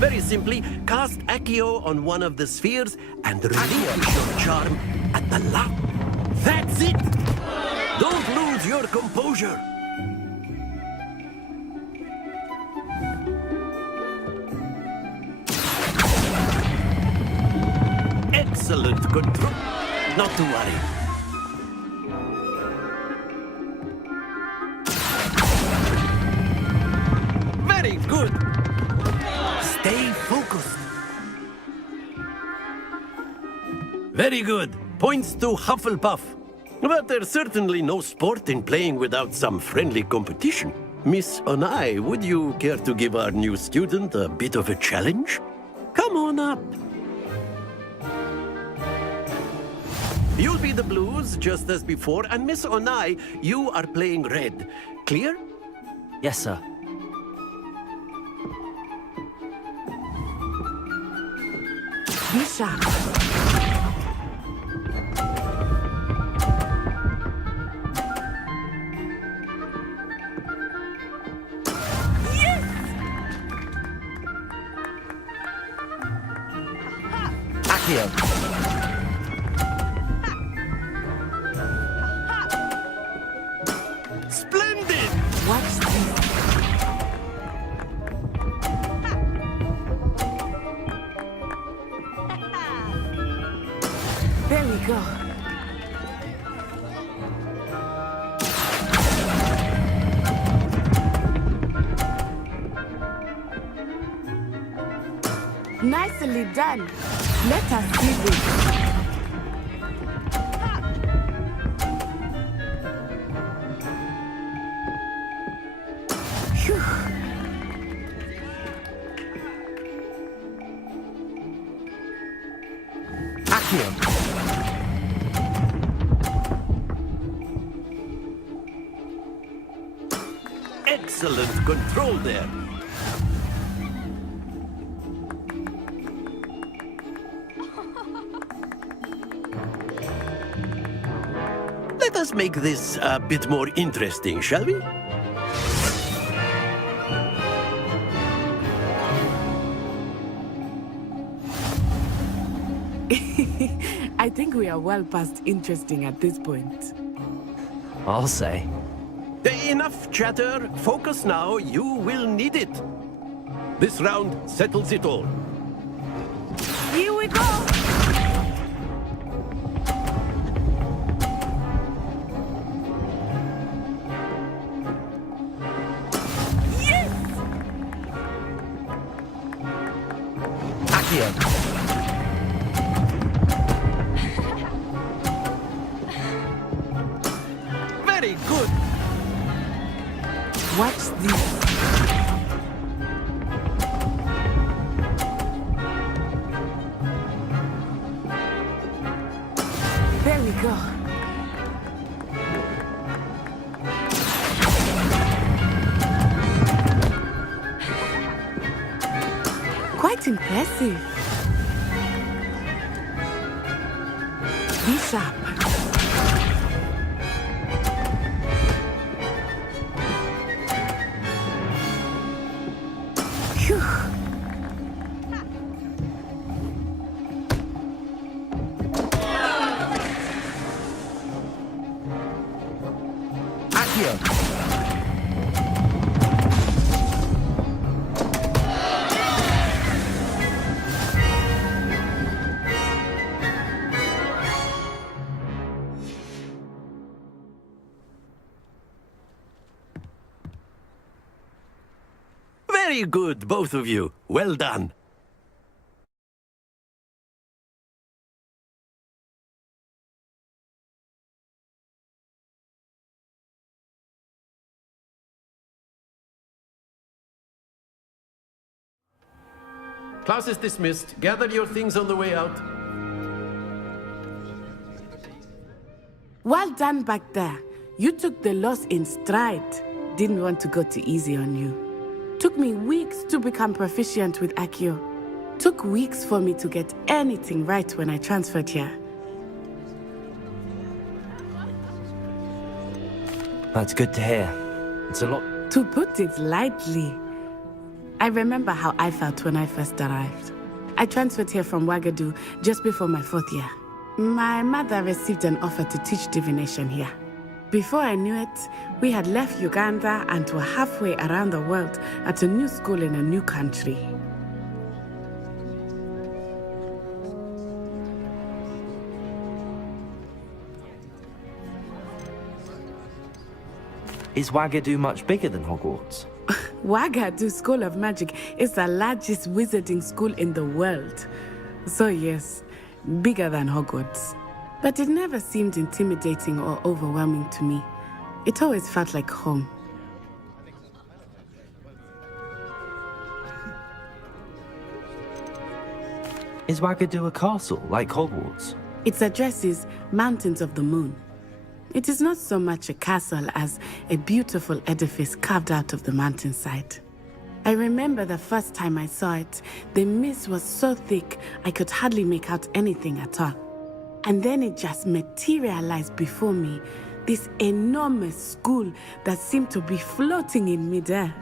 Very simply, cast Accio on one of the spheres and relinquish your charm at the last. That's it! Don't lose your composure! Excellent control. Not to worry. Very good. Stay focused. Very good. Points to Hufflepuff. But there's certainly no sport in playing without some friendly competition. Miss Onai, would you care to give our new student a bit of a challenge? Come on up. You'll be the blues, just as before, and Miss Onai, you are playing red. Clear? Yes, sir. Be sharp. Accio. Splendid! Watch this. There we go. Nicely done. Let us see this. Excellent control there. Let us make this a bit more interesting, shall we? I think we are well past interesting at this point. I'll say. Enough chatter. Focus now. You will need it. This round settles it all. Here we go! Yes! Accio. Very good. Watch this. There we go. Quite impressive. Be sharp. Accio! Very good, both of you. Well done. Class is dismissed. Gather your things on the way out. Well done back there. You took the loss in stride. Didn't want to go too easy on you. Took me weeks to become proficient with Accio. Took weeks for me to get anything right when I transferred here. That's good to hear. It's a lot. To put it lightly, I remember how I felt when I first arrived. I transferred here from Wagadu just before my 4th year. My mother received an offer to teach divination here. Before I knew it, we had left Uganda and were halfway around the world at a new school in a new country. Is Wagadu much bigger than Hogwarts? Wagadu School of Magic is the largest wizarding school in the world. So yes, bigger than Hogwarts. But it never seemed intimidating or overwhelming to me. It always felt like home. Is Wagadu a castle, like Hogwarts? Its address is Mountains of the Moon. It is not so much a castle as a beautiful edifice carved out of the mountainside. I remember the first time I saw it, the mist was so thick I could hardly make out anything at all. And then it just materialized before me, this enormous school that seemed to be floating in midair.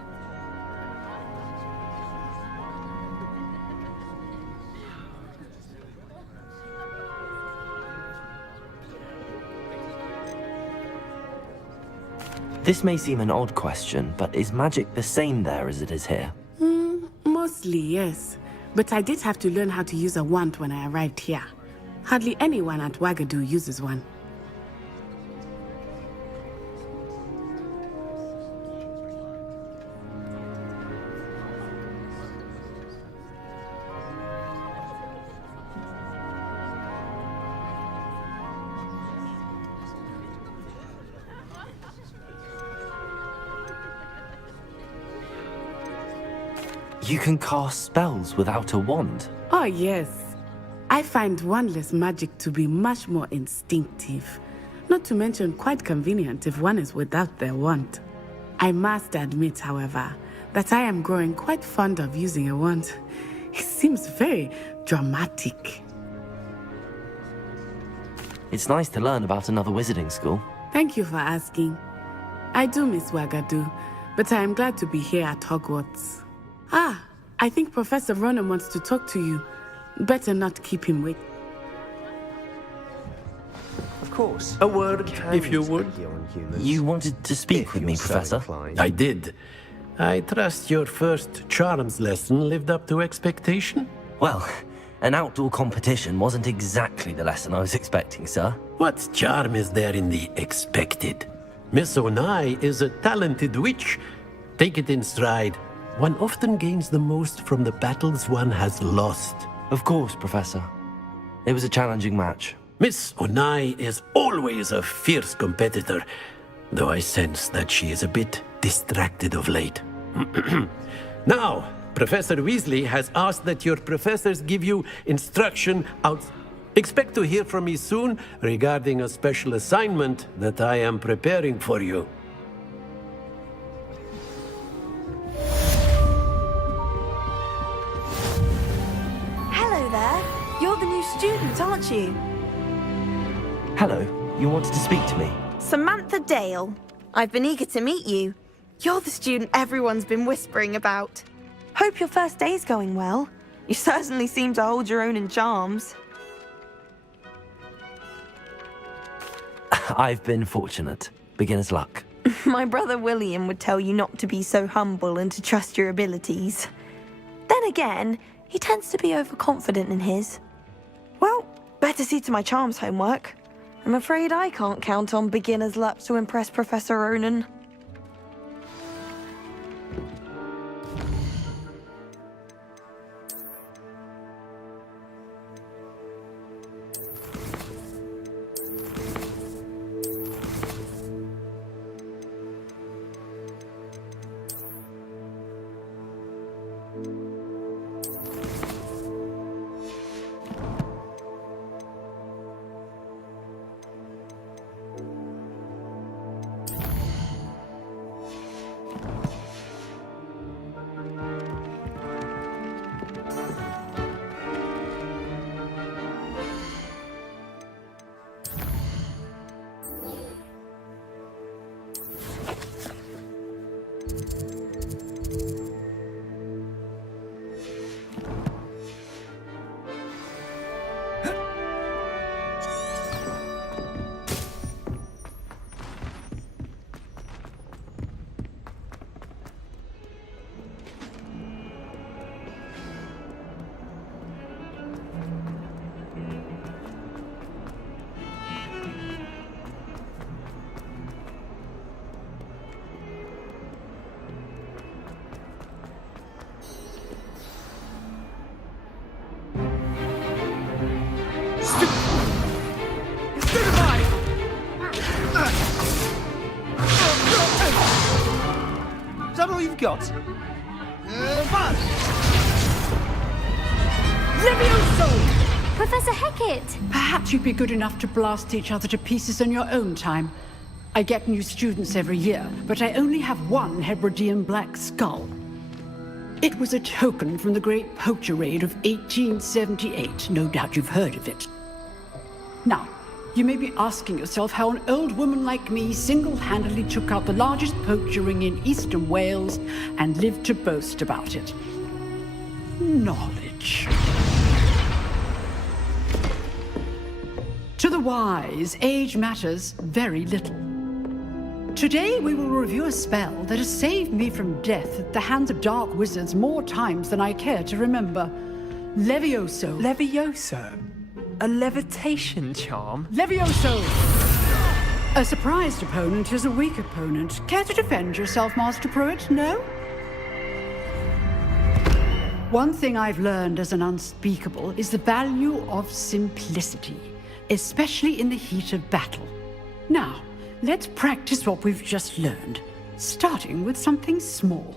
This may seem an odd question, but is magic the same there as it is here? Mostly, yes. But I did have to learn how to use a wand when I arrived here. Hardly anyone at Wagadu uses one. You can cast spells without a wand? Oh, yes. I find wandless magic to be much more instinctive. Not to mention quite convenient if one is without their wand. I must admit, however, that I am growing quite fond of using a wand. It seems very dramatic. It's nice to learn about another wizarding school. Thank you for asking. I do miss Wagadu, but I am glad to be here at Hogwarts. Ah, I think Professor Ronan wants to talk to you. Better not keep him waiting. Of course. A word, if you would. You wanted to speak with me, Professor? I did. I trust your first charms lesson lived up to expectation? Well, an outdoor competition wasn't exactly the lesson I was expecting, sir. What charm is there in the expected? Miss Onai is a talented witch. Take it in stride. One often gains the most from the battles one has lost. Of course, Professor. It was a challenging match. Miss Onai is always a fierce competitor, though I sense that she is a bit distracted of late. Now, Professor Weasley has asked that your professors give you instruction out. Expect to hear from me soon regarding a special assignment that I am preparing for you. Hello there. You're the new student, aren't you? Hello. You wanted to speak to me? Samantha Dale. I've been eager to meet you. You're the student everyone's been whispering about. Hope your first day's going well. You certainly seem to hold your own in charms. I've been fortunate. Beginner's luck. My brother William would tell you not to be so humble and to trust your abilities. Then again, he tends to be overconfident in his. Well, better see to my charms homework. I'm afraid I can't count on beginner's luck to impress Professor Ronan. Is that all you've got? Levioso! Professor Hecat! Perhaps you'd be good enough to blast each other to pieces in your own time. I get new students every year, but I only have one Hebridean black skull. It was a token from the Great Poacher Raid of 1878. No doubt you've heard of it. Now, you may be asking yourself how an old woman like me single-handedly took out the largest poacher ring in eastern Wales and lived to boast about it. Knowledge. To the wise, age matters very little. Today we will review a spell that has saved me from death at the hands of dark wizards more times than I care to remember. Levioso. Levioso? A levitation charm? Levioso! A surprised opponent is a weak opponent. Care to defend yourself, Master Pruitt? No? One thing I've learned as an unspeakable is the value of simplicity, especially in the heat of battle. Now, let's practice what we've just learned, starting with something small.